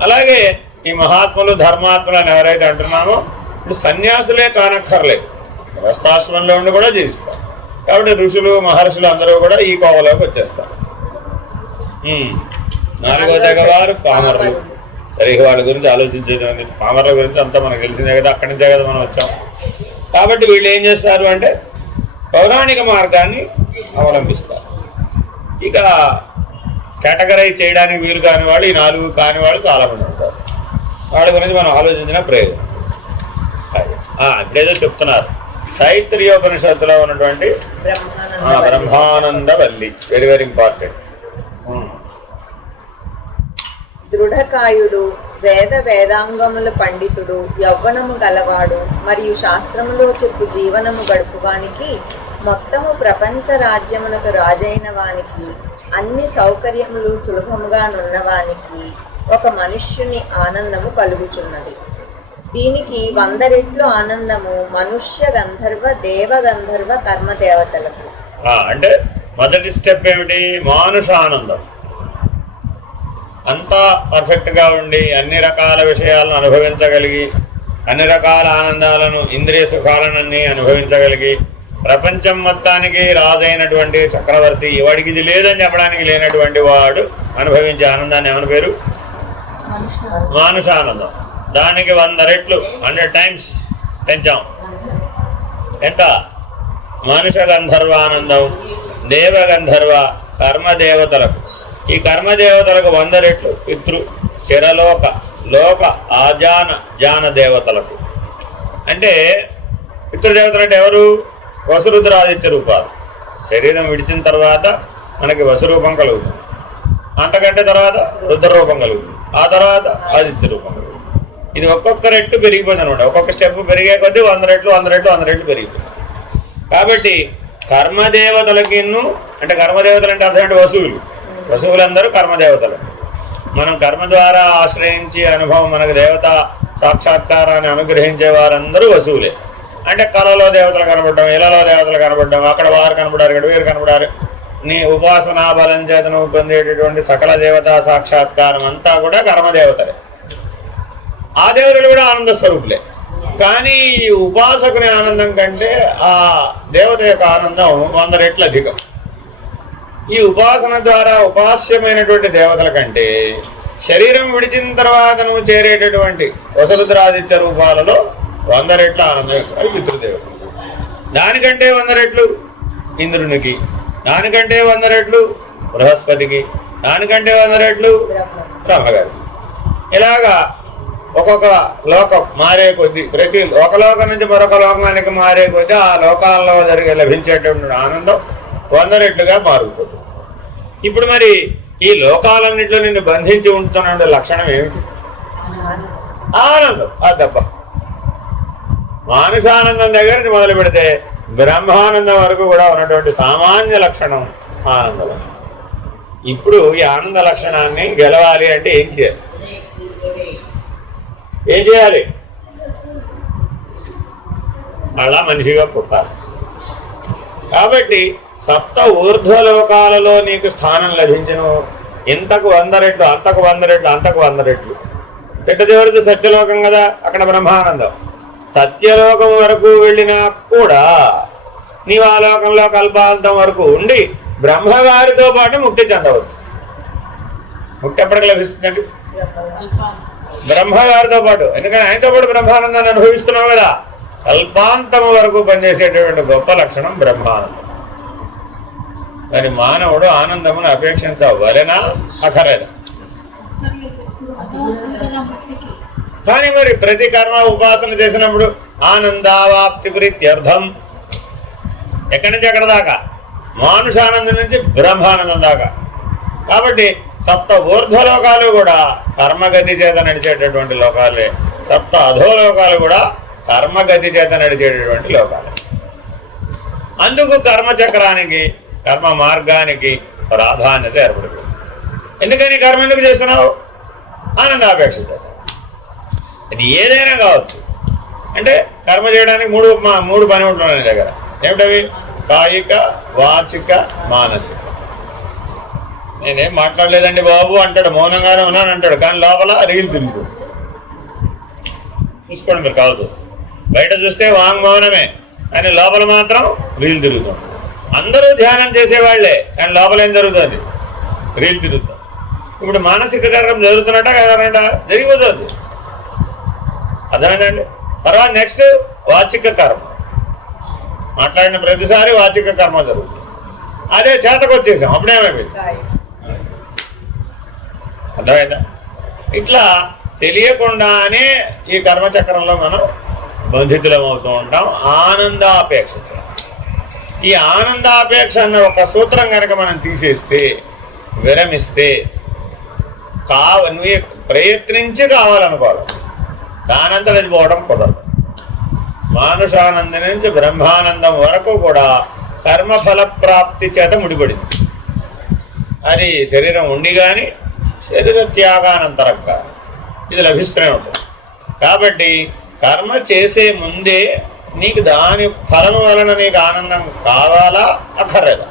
అలాగే ఈ మహాత్ములు ధర్మాత్ములు అని ఎవరైతే అంటున్నామో ఇప్పుడు సన్యాసులే కానక్కర్లేదు, గృహస్థాశ్రమంలో ఉండి కూడా జీవిస్తారు. కాబట్టి ఋషులు మహర్షులు అందరూ కూడా ఈ కోవలోకి వచ్చేస్తారు. నాలుగో తెగవారు పామరులు. సరే, వాళ్ళ గురించి ఆలోచించేది, పామరుల గురించి అంతా మనకు తెలిసిందే కదా, అక్కడి నుంచే కదా మనం వచ్చాం. కాబట్టి వీళ్ళు ఏం చేస్తారు అంటే పౌరాణిక మార్గాన్ని అవలంబిస్తారు. ఇక కేటగరైజ్ చేయడానికి వీలు కాని వాళ్ళు, ఈ 4 కాని వాళ్ళు చాలామంది ఉంటారు. వాళ్ళ గురించి మనం ఆలోచించిన ప్రయోజనం. ఇప్పుడేదో చెప్తున్నారు, తైత్రీయోపనిషత్తులో ఉన్నటువంటి బ్రహ్మానంద వల్లి, వెరీ వెరీ ఇంపార్టెంట్. దృఢకాయుడు, వేదాంగముల పండితుడు, యవ్వనము గలవాడు, మరియు శాస్త్రములో చెప్పు జీవనము గడుపువానికి, మొత్తము ప్రపంచ రాజ్యమునకు రాజైన వానికి, అన్ని సౌకర్యములు సులభముగా నున్నవానికి ఒక మనుష్యుని ఆనందము కలుగుచున్నది. దీనికి 100 రెట్లు ఆనందము మనుష్య గంధర్వ దేవగంధర్వ కర్మదేవతలకు. అంటే మొదటి స్టెప్ ఏమిటి? మానుష ఆనందం. అంతా పర్ఫెక్ట్గా ఉండి అన్ని రకాల విషయాలను అనుభవించగలిగి, అన్ని రకాల ఆనందాలను, ఇంద్రియ సుఖాలనన్నీ అనుభవించగలిగి, ప్రపంచం మొత్తానికి రాజైనటువంటి చక్రవర్తి, వాడికి ఇది లేదని చెప్పడానికి లేనటువంటి వాడు అనుభవించే ఆనందాన్ని ఏమని పేరు? మానుషానందం. దానికి 100 రెట్లు 100 టైమ్స్ పెంచాం. ఎంత? మనుష గంధర్వానందం, దేవగంధర్వ కర్మదేవతలకు. ఈ కర్మదేవతలకు 100 రెట్లు పితృ చిరలోక లోక జాన దేవతలకు. అంటే పితృదేవతలు అంటే ఎవరు? వసురుద్రాదిత్య రూపాలు. శరీరం విడిచిన తర్వాత మనకి వసురూపం కలుగుతుంది, అంతకంటే తర్వాత రుద్రరూపం కలుగుతుంది, ఆ తర్వాత ఆదిత్య రూపం కలుగుతుంది. ఇది ఒక్కొక్క రెట్టు పెరిగిపోయింది అనమాట. ఒక్కొక్క స్టెప్ పెరిగే కొద్దీ 100 రెట్లు 100 రెట్లు 100 రెట్లు పెరిగిపోయింది. కాబట్టి కర్మదేవతలకి, అంటే కర్మదేవతలు అంటే అర్థం అంటే వసువులు. వసువులందరూ కర్మదేవతలు. మనం కర్మ ద్వారా ఆశ్రయించి అనుభవం, మనకు దేవత సాక్షాత్కారాన్ని అనుగ్రహించే వారందరూ వసువులే. అంటే కళలో దేవతలు కనపడడం, ఇళ్లలో దేవతలు కనపడడం, అక్కడ వారు కనపడారు, ఇక్కడ వీరు కనపడారు. నీ ఉపాసనా బలం చేత నువ్వు పొందేటటువంటి సకల దేవతా సాక్షాత్కారం అంతా కూడా కర్మదేవతలే. ఆ దేవతలు కూడా ఆనంద స్వరూపులే. కానీ ఈ ఉపాసకుని ఆనందం కంటే ఆ దేవత యొక్క ఆనందం 100 రెట్లు అధికం. ఈ ఉపాసన ద్వారా ఉపాస్యమైనటువంటి దేవతల కంటే శరీరం విడిచిన తర్వాత నువ్వు చేరేటటువంటి వసురుద్రాదిత్య రూపాలలో 100 రెట్ల ఆనందం అది పితృదేవతలు. దానికంటే 100 రెట్లు ఇంద్రునికి, దానికంటే 100 రెట్లు బృహస్పతికి, దానికంటే 100 రెట్లు బ్రహ్మగారికి. ఇలాగా ఒక్కొక్క లోకం మారే కొద్దీ, ప్రతి ఒక లోకం నుంచి మరొక లోకానికి మారే కొద్దీ ఆ లోకాల్లో లభించేటువంటి ఆనందం 100 రెట్లుగా మారుతుంది. ఇప్పుడు మరి ఈ లోకాలన్నింటిలో నిన్ను బంధించి ఉంటున్న లక్షణం ఏమిటి? ఆనందం. ఆ దెబ్బ మానుషానందం దగ్గర నుంచి మొదలు పెడితే బ్రహ్మానందం వరకు కూడా ఉన్నటువంటి సామాన్య లక్షణం ఆనంద లక్షణం. ఇప్పుడు ఈ ఆనంద లక్షణాన్ని గెలవాలి అంటే ఏం చేయాలి? ఏం చేయాలి? అలా మనిషిగా పుట్టాలి. కాబట్టి సప్త ఊర్ధ్వలోకాలలో నీకు స్థానం లభించను. ఇంతకు 100 రెట్లు, అంతకు 100 రెట్లు, అంతకు 100 రెట్లు. చిట్ట చివరికి సత్యలోకం కదా, అక్కడ బ్రహ్మానందం. సత్యలోకం వరకు వెళ్ళినా కూడా నీవు ఆ లోకంలో కల్పాంతం వరకు ఉండి బ్రహ్మగారితో పాటు ముక్తి చెందవచ్చు. ముక్తి ఎప్పటికి లభిస్తుందండి? బ్రహ్మగారితో పాటు. ఎందుకని ఆయనతో పాటు బ్రహ్మానందాన్ని అనుభవిస్తున్నావు కదా. కల్పాంతం వరకు పనిచేసేటటువంటి గొప్ప లక్షణం బ్రహ్మానందం. మరి మానవుడు ఆనందమును అపేక్షించవలెనా అఖరేనా? కానీ మరి ప్రతి కర్మ ఉపాసన చేసినప్పుడు ఆనందావాప్తి ప్రీత్యర్థం ఎక్కడి నుంచి ఎక్కడ దాకా? మానుషానందం నుంచి బ్రహ్మానందం దాకా. కాబట్టి సప్త ఊర్ధ్వలోకాలు కూడా కర్మగతి చేత నడిచేటటువంటి లోకాలే. సప్త అధోలోకాలు కూడా కర్మగతి చేత నడిచేటటువంటి లోకాలే. అందుకు కర్మచక్రానికి, కర్మ మార్గానికి ప్రాధాన్యత ఏర్పడుతుంది. ఎందుకని కర్మ ఎందుకు చేస్తున్నావు? ఆనందాపేక్ష చేత. అది ఏదైనా కావచ్చు. అంటే కర్మ చేయడానికి మూడు పనిముట్లు ఉన్నాయి దగ్గర. ఏమిటవి? కాయిక, వాచిక, మానసిక. నేనేం మాట్లాడలేదండి బాబు అంటాడు, మౌనంగానే ఉన్నాను అంటాడు, కానీ లోపల రీలు తిరుగుతుంది. చూసుకోండి మీరు కావాల్సి వస్తుంది. బయట చూస్తే వాంగ్మౌనమే, కానీ లోపల మాత్రం రీలు తిరుగుతుంది. అందరూ ధ్యానం చేసేవాళ్లే, కానీ లోపల ఏం జరుగుతుంది? రీలు తిరుగుతుంది. ఇప్పుడు మానసిక కర్మ జరుగుతున్నట్ట కదనట, జరిగిపోతుంది. అర్థమైందండి? తర్వాత నెక్స్ట్ వాచిక కర్మ. మాట్లాడిన ప్రతిసారి వాచిక కర్మ జరుగుతుంది. అదే చేతకు వచ్చేసాం, అప్పుడేమైపోయింది? అర్థమైందా? ఇట్లా తెలియకుండానే ఈ కర్మచక్రంలో మనం బంధితులం అవుతూ ఉంటాం. ఆనందాపేక్ష. ఈ ఆనందాపేక్ష అన్న ఒక సూత్రం కనుక మనం తీసేస్తే, విరమిస్తే, నువ్వు ప్రయత్నించి కావాలనుకోవాలి, దానంతటి పోవడం కుదరదు. మానుషానందం నుంచి బ్రహ్మానందం వరకు కూడా కర్మఫల ప్రాప్తి చేత ముడిపడింది. అది శరీరం ఉండి కానీ శరీర త్యాగానంతరం కానీ ఇది లభిస్తూనే ఉంటుంది. కాబట్టి కర్మ చేసే ముందే నీకు దాని ఫలం వలన నీకు ఆనందం కావాలా అక్కర్లేదా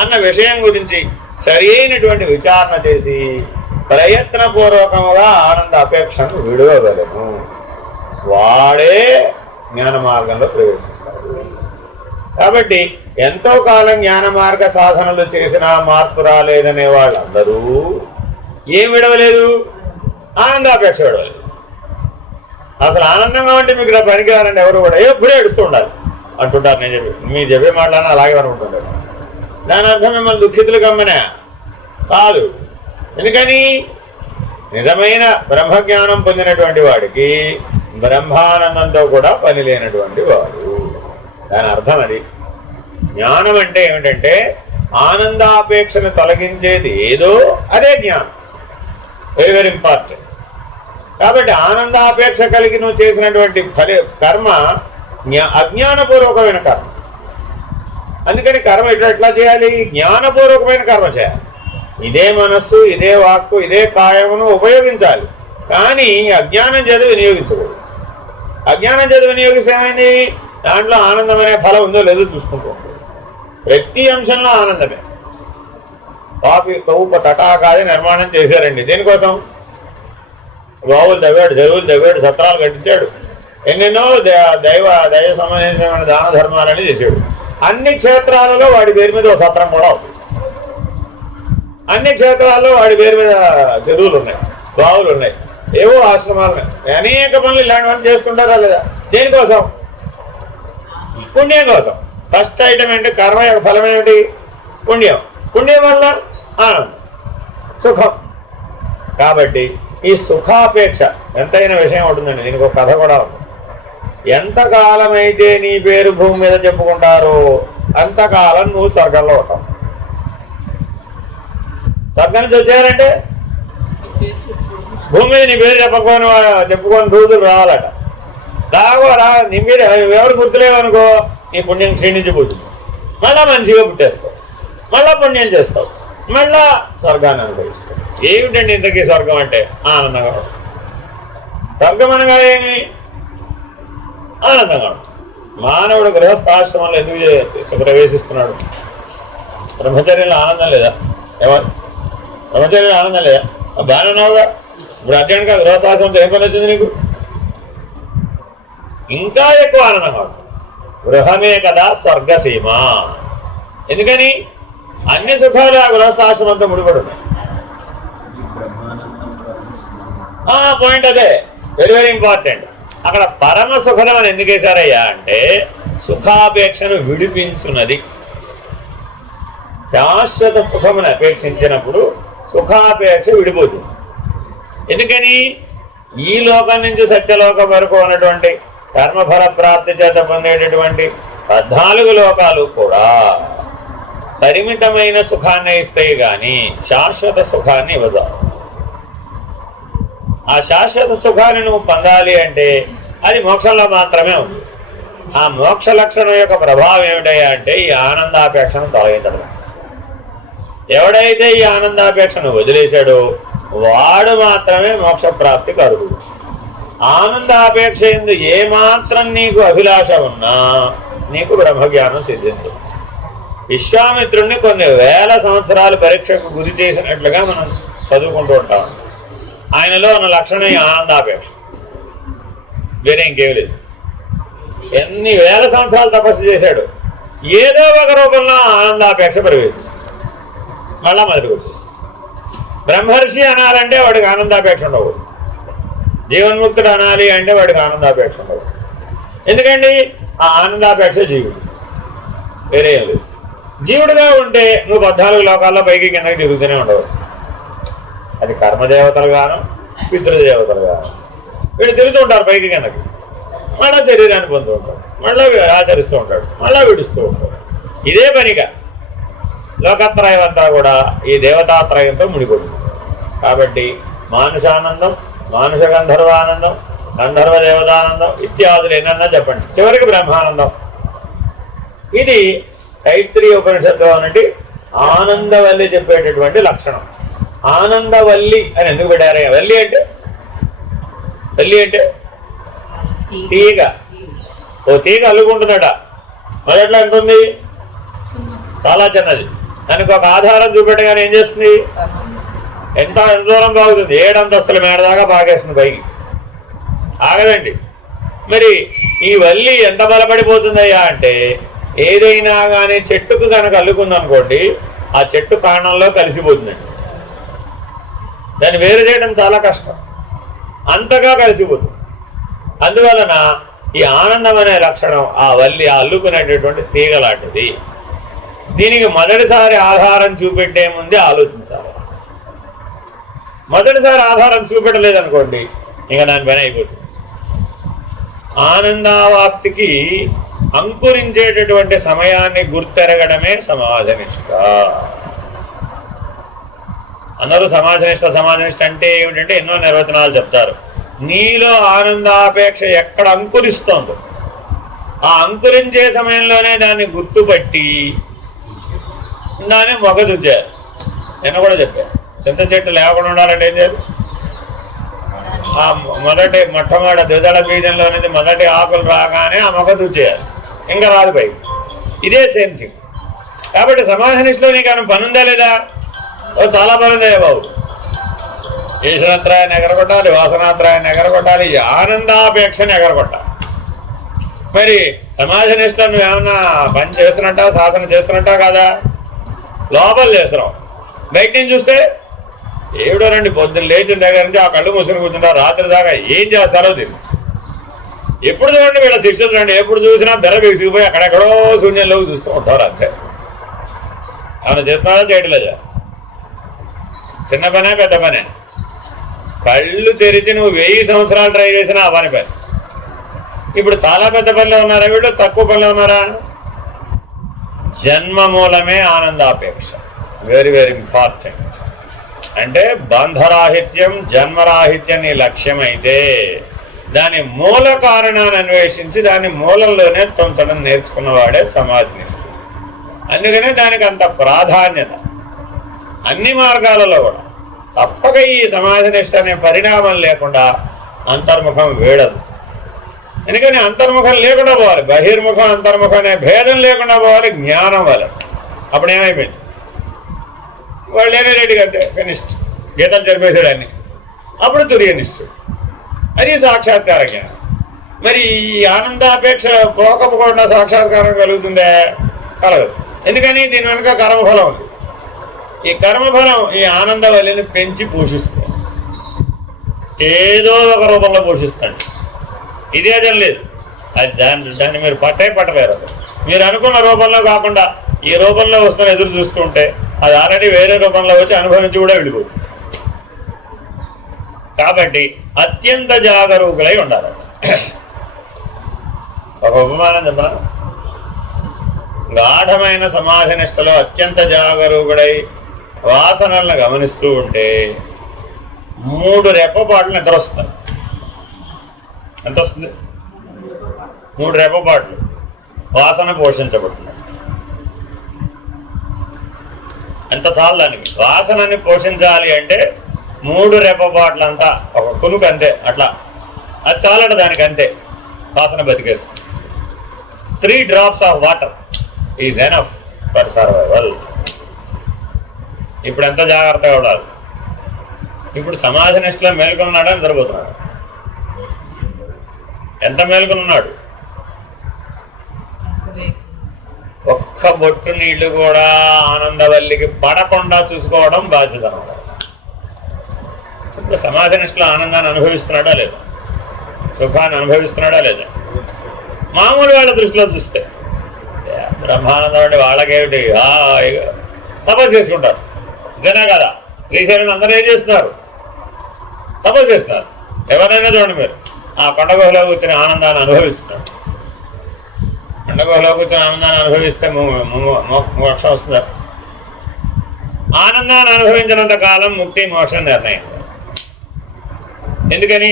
అన్న విషయం గురించి సరి అయినటువంటి విచారణ చేసి ప్రయత్నపూర్వకముగా ఆనంద అపేక్షను విడవగలను. వాడే జ్ఞాన మార్గంలో ప్రవేశిస్తాడు. కాబట్టి ఎంతో కాలం జ్ఞాన మార్గ సాధనలు చేసినా మార్పు రాలేదనే వాళ్ళందరూ ఏం విడవలేదు? ఆనందాపేక్ష విడవలేదు. అసలు ఆనందంగా ఉంటే మీకు ఇలా పనికిరారండి ఎవరు కూడా, ఎప్పుడే ఏడుస్తూ ఉండాలి అంటుంటారు. నేను మీరు చెప్పే మాట్లాడినా అలాగే అనుకుంటుంటారు. దాని అర్థం మిమ్మల్ని దుఃఖితులు గమ్మనే కాదు. ఎందుకని? నిజమైన బ్రహ్మజ్ఞానం పొందినటువంటి వాడికి బ్రహ్మానందంతో కూడా పని లేనటువంటి వాడు. దాని అర్థం అది. జ్ఞానం అంటే ఏమిటంటే ఆనందాపేక్షను తొలగించేది ఏదో అదే జ్ఞానం. Very very important. కాబట్టి ఆనందాపేక్ష కలిగి నువ్వు చేసినటువంటి కర్మ అజ్ఞానపూర్వకమైన కర్మ. అందుకని కర్మ ఎట్లా చేయాలి? జ్ఞానపూర్వకమైన కర్మ చేయాలి. ఇదే మనస్సు, ఇదే వాక్కు, ఇదే కాయమును ఉపయోగించాలి, కానీ అజ్ఞానం చేత వినియోగించకూడదు. అజ్ఞానం చేత వినియోగిస్తే ఏమైంది? దాంట్లో ఆనందం అనే ఫలం ఉందో లేదో చూసుకుంటూ ఉంటుంది. ప్రతి అంశంలో ఆనందమే. కాఫీ కౌప తటాకాది నిర్మాణం చేశారండి. దేనికోసం? బావులు తవ్వాడు, చెరువులు తవ్వాడు, సత్రాలు కట్టించాడు, ఎన్నెన్నో దైవ సంబంధించిన దాన ధర్మాలని చేశాడు. అన్ని క్షేత్రాలలో వాడి పేరు మీద ఒక సత్రం కూడా అవుతుంది. అన్ని క్షేత్రాల్లో వాడి పేరు మీద చెరువులు ఉన్నాయి, బావులు ఉన్నాయి, ఏవో ఆశ్రమాలు ఉన్నాయి. అనేక పనులు ఇలాంటివన్నీ చేస్తుంటారా లేదా? దేనికోసం? పుణ్యం కోసం. ఫస్ట్ ఐటమ్ ఏంటి? కర్మ యొక్క ఫలం ఏమిటి? పుణ్యం. పుణ్యం వల్ల ఆనందం, సుఖం. కాబట్టి ఈ సుఖాపేక్ష ఎంతైన విషయం ఉంటుందండి. దీనికి ఒక కథ కూడా ఉంది. ఎంతకాలం అయితే నీ పేరు భూమి మీద చెప్పుకుంటారో అంతకాలం నువ్వు స్వర్గంలో ఉంటావు. స్వర్గం నుంచి వచ్చారంటే భూమి మీద నీ పేరు చెప్పుకొని రోజులు రావాలట. నీ మీద ఎవరు గుర్తులేవనుకో నీ పుణ్యం క్షీణించిపోతుంది. మళ్ళా మంచిగా పుట్టేస్తావు, మళ్ళా పుణ్యం చేస్తావు, మళ్ళా స్వర్గాన్ని అనుభవిస్తావు. ఏమిటండి ఇంతకీ స్వర్గం అంటే? ఆనందంగా ఉంటుంది. స్వర్గం అనగా ఏమి? ఆనందంగా ఉంటుంది. మానవుడు గృహస్థాశ్రమంలో ఎందుకు ప్రవేశిస్తున్నాడు? బ్రహ్మచర్యంలో ఆనందం లేదా? ఎవరు బ్రహ్మచర్యంలో ఆనందం లేదా? బాగానే ఉన్నావుగా. ఇప్పుడు అర్జెంట్గా గృహస్థాశ్రమంతో ఏం పని వచ్చింది నీకు? ఇంకా ఎక్కువ ఆనందంగా ఉంటుంది. గృహమే కదా స్వర్గసీమ. ఎందుకని? అన్ని సుఖాలు ఆ గృహస్థాశ్రమంతో ముడిపడి ఉన్నాయి. పాయింట్ అదే, వెరీ వెరీ ఇంపార్టెంట్. అక్కడ పరమ సుఖం అని ఎందుకు వేశారయ్యా అంటే సుఖాపేక్షను విడిపించున్నది. శాశ్వత సుఖమును అపేక్షించినప్పుడు సుఖాపేక్ష విడిపోతుంది. ఎందుకని? ఈ లోకం నుంచి సత్యలోకం వరకు ఉన్నటువంటి కర్మఫల ప్రాప్తి చేత పొందేటటువంటి 14 లోకాలు కూడా పరిమితమైన సుఖాన్ని ఇస్తాయి కానీ శాశ్వత సుఖాన్ని ఇవ్వదాం. ఆ శాశ్వత సుఖాన్ని నువ్వు పొందాలి అంటే అది మోక్షంలో మాత్రమే ఉంది. ఆ మోక్ష లక్షణం యొక్క ప్రభావం ఏమిటయ్యా అంటే ఈ ఆనందాపేక్షను తొలగించడం. ఎవడైతే ఈ ఆనందాపేక్షను వదిలేశాడో వాడు మాత్రమే మోక్ష ప్రాప్తికి అర్హుడు. ఆనందాపేక్ష ఎందు ఏమాత్రం నీకు అభిలాష ఉన్నా నీకు బ్రహ్మజ్ఞానం సిద్ధించదు. విశ్వామిత్రుణ్ణి కొన్ని వేల సంవత్సరాలు పరీక్షకు గురి చేసినట్లుగా మనం చదువుకుంటూ ఉంటాం. ఆయనలో ఉన్న లక్షణం ఈ ఆనందాపేక్ష, వేరే ఇంకేమి లేదు. ఎన్ని వేల సంవత్సరాలు తపస్సు చేశాడు, ఏదో ఒక రూపంలో ఆనందాపేక్ష ప్రవేశిస్తుంది, మళ్ళా మొదటికి వస్తుంది. బ్రహ్మర్షి అనాలంటే వాడికి ఆనందాపేక్ష ఉండవు, జీవన్ముక్తుడు అనాలి అంటే వాడికి ఆనందాపేక్ష ఉండవు. ఎందుకండి ఆ ఆనందాపేక్ష జీవుడు, వేరే ఏం లేదు. జీవుడుగా ఉంటే నువ్వు 14 లోకాల్లో పైకి కిందకి తిరుగుతూనే ఉండవచ్చు. అది కర్మదేవతలు గాను పితృదేవతలు గాను వీడు తిరుగుతూ ఉంటారు పైకి కిందకి, మళ్ళా శరీరాన్ని పొందుతూ ఉంటాడు, మళ్ళీ ఆచరిస్తూ ఉంటాడు, మళ్ళా విడుస్తూ ఉంటాడు. ఇదే పనిగా లోకత్రయం అంతా కూడా ఈ దేవతాత్రయంతో ముడిపడింది. కాబట్టి మానుషానందం, మానుష గంధర్వానందం, గంధర్వ దేవతానందం ఇత్యాదులు ఎన్నన్నా చెప్పండి, చివరికి బ్రహ్మానందం. ఇది తైత్రీయ ఉపనిషత్తులో ఉన్నటి ఆనందవల్లి చెప్పేటటువంటి లక్షణం. ఆనందవల్లి అని ఎందుకు పెట్టారే? వల్లి అంటే తీగ. ఓ తీగ అల్లుకుంటున్నాడ, మొదట్లో ఎంత ఉంది? చాలా చిన్నది. దానికి ఒక ఆధారం చూపెట్టగానే ఏం చేస్తుంది? ఎంత దూరం బాగుతుంది, 7 అంతస్తుల మేడ దాకా బాగేస్తుంది పైకి, ఆగదండి. మరి ఈ వల్లి ఎంత బలపడిపోతుందయ్యా అంటే, ఏదైనా కానీ చెట్టుకు కనుక అల్లుకుందనుకోండి, ఆ చెట్టు కాండంలో కలిసిపోతుందండి. దాన్ని వేరు చేయడం చాలా కష్టం, అంతగా కలిసిపోతుంది. అందువలన ఈ ఆనందం అనే లక్షణం ఆ వల్లి అల్లుకునేటటువంటి తీగ లాంటిది. దీనికి మొదటిసారి ఆధారం చూపెట్టే ముందే ఆలోచించాలి. మొదటిసారి ఆధారం చూపెట్టలేదనుకోండి, ఇంకా దాని పని అయిపోతుంది. ఆనందావాప్తికి అంకురించేటటువంటి సమయాన్ని గుర్తెరగడమే సమాధినిష్ట. అందరూ సమాధినిష్ట అంటే ఏమిటంటే ఎన్నో నిర్వచనాలు చెప్తారు. నీలో ఆనందాపేక్ష ఎక్కడ అంకురిస్తోందో ఆ అంకురించే సమయంలోనే దాన్ని గుర్తుపట్టి దాన్ని మొగదుచ్చారు. నేను కూడా చెప్పాను, చింత చెట్టు లేకుండా ఉండాలంటే ఏం చేయాలి? ఆ మొట్టమొదటి ద్విదళ బీజంలో నుంచి మొదటి ఆకులు రాగానే ఆ మొగదుచ్చేయాలి, ఇంకా రాదు పైకి. ఇదే సేమ్ థింగ్. కాబట్టి సమాధినిష్టలో నీకు ఏమైనా పని ఉందా లేదా? చాలా పని ఉందా బాబు? ఈశ్వరత్రాయాన్ని ఎగరగొట్టాలి, వాసనాత్రాయాన్ని ఎగరగొట్టాలి, ఆనందాపేక్షని ఎగరగొట్టాలి. మరి సమాజ నిష్టలో నువ్వు ఏమన్నా పని చేస్తున్నట్టా, సాధన చేస్తున్నట్టా కాదా? లోపల చేస్తున్నావు, బయట నుంచి చూస్తే ఏమిడో రండి, పొద్దున్న లేచిన దగ్గర నుంచి ఆ కళ్ళు మూసుకుని కూర్చుంటారు, రాత్రి దాకా ఏం చేస్తారో తెలియదు. ఎప్పుడు చూడండి వీళ్ళ శిక్షలు రండి, ఎప్పుడు చూసినా బెర బిగిసిపోయి అక్కడెక్కడో శూన్యంలోకి చూస్తూ ఉంటారు. అంతే. ఏమైనా చేస్తున్నారా చేయట్లేదా? చిన్న పనే పెద్ద పనే. కళ్ళు తెరిచి నువ్వు 1000 సంవత్సరాలు ట్రై చేసినా ఆ పని. ఇప్పుడు చాలా పెద్ద పనిలో ఉన్నారా వీళ్ళు, తక్కువ పనిలో ఉన్నారా? జన్మ మూలమే ఆనందాపేక్ష, వెరీ వెరీ ఇంపార్టెంట్. అంటే బంధరాహిత్యం, జన్మరాహిత్యం నీ లక్ష్యం అయితే దాని మూల కారణాన్ని అన్వేషించి దాని మూలంలోనే తొంచడం నేర్చుకున్నవాడే సమాధినిష్ఠుడు. అందుకనే దానికి అంత ప్రాధాన్యత. అన్ని మార్గాలలో కూడా తప్పక ఈ సమాధినిష్ట అనే పరిణామం లేకుండా అంతర్ముఖం వేడదు. ఎందుకని అంతర్ముఖం లేకుండా పోవాలి, బహిర్ముఖం అంతర్ముఖం అనే భేదం లేకుండా పోవాలి, జ్ఞానం వల్ల. అప్పుడు ఏమైపోయింది? వాళ్ళు ఏనే రెడ్డిగా అంతే ఫినిస్ట్, గీతలు జరిపేసాడు అన్ని. అప్పుడు తుర్యనిష్ఠుడు, అది సాక్షాత్కార జ్ఞానం. మరి ఈ ఆనందాపేక్ష పోకపోకుండా సాక్షాత్కారం కలుగుతుందే? కలగదు. ఎందుకని? దీని వెనుక కర్మఫలం ఉంది. ఈ కర్మఫలం ఈ ఆనందవల్లిని పెంచి పోషిస్తుంది, ఏదో ఒక రూపంలో పోషిస్తాడు. ఇదే లేదు, అది దాన్ని మీరు పట్టలేరు అసలు. మీరు అనుకున్న రూపంలో కాకుండా ఈ రూపంలో వస్తున్న ఎదురు చూస్తూ ఉంటే అది ఆల్రెడీ వేరే రూపంలో వచ్చి అనుభవించి కూడా వెళ్ళిపోతుంది. కాబట్టి అత్యంత జాగరూకులై ఉండాలి. ఒక ఉపమానం చెప్పనా? గాఢమైన సమాధినిష్టలో అత్యంత జాగరూకుడై వాసనలను గమనిస్తూ ఉంటే 3 రెప్పపాట్లు నిద్ర వస్తుంది. ఎంత వస్తుంది? 3 రెప్పపాట్లు వాసన పోషించబడుతుంది. ఎంత చాలు దానికి. వాసనని పోషించాలి అంటే 3 రెప్పపాట్లంతా ఒక కునుకు అంతే, అట్లా అది చాలట దానికి, అంతే వాసన బతికేస్తుంది. 3 drops of water is enough for survival. ఇప్పుడు ఎంత జాగ్రత్తగా ఉండాలి. ఇప్పుడు సమాజ నిష్ఠలో మేల్కొన్నాడా నిద్రపోతున్నాడు? ఎంత మేల్కొన్నాడు? ఒక్క బొట్టు నీళ్లు కూడా ఆనందవల్లికి పడకుండా చూసుకోవడం బాధ్యత అన్నమాట. ఇప్పుడు సమాజ నిష్ఠలో ఆనందాన్ని అనుభవిస్తున్నాడా లేదా? సుఖాన్ని అనుభవిస్తున్నాడా లేదా? మామూలు వాళ్ళ దృష్టిలో చూస్తే బ్రహ్మానందం అంటే వాళ్ళకేమిటి, తపస్సు చేసుకుంటారు. ఇదేనా కదా? శ్రీశైలం అందరూ ఏం చేస్తున్నారు? తపస్సు చేస్తున్నారు. ఎవరైనా చూడండి మీరు, ఆ కొండగుహలో కూర్చొని ఆనందాన్ని అనుభవిస్తున్నారు. కొండగుహలో కూర్చొని ఆనందాన్ని అనుభవిస్తే మోక్షం వస్తుందా? ఆనందాన్ని అనుభవించినంత కాలం ముక్తి మోక్షం నిర్ణయం. ఎందుకని?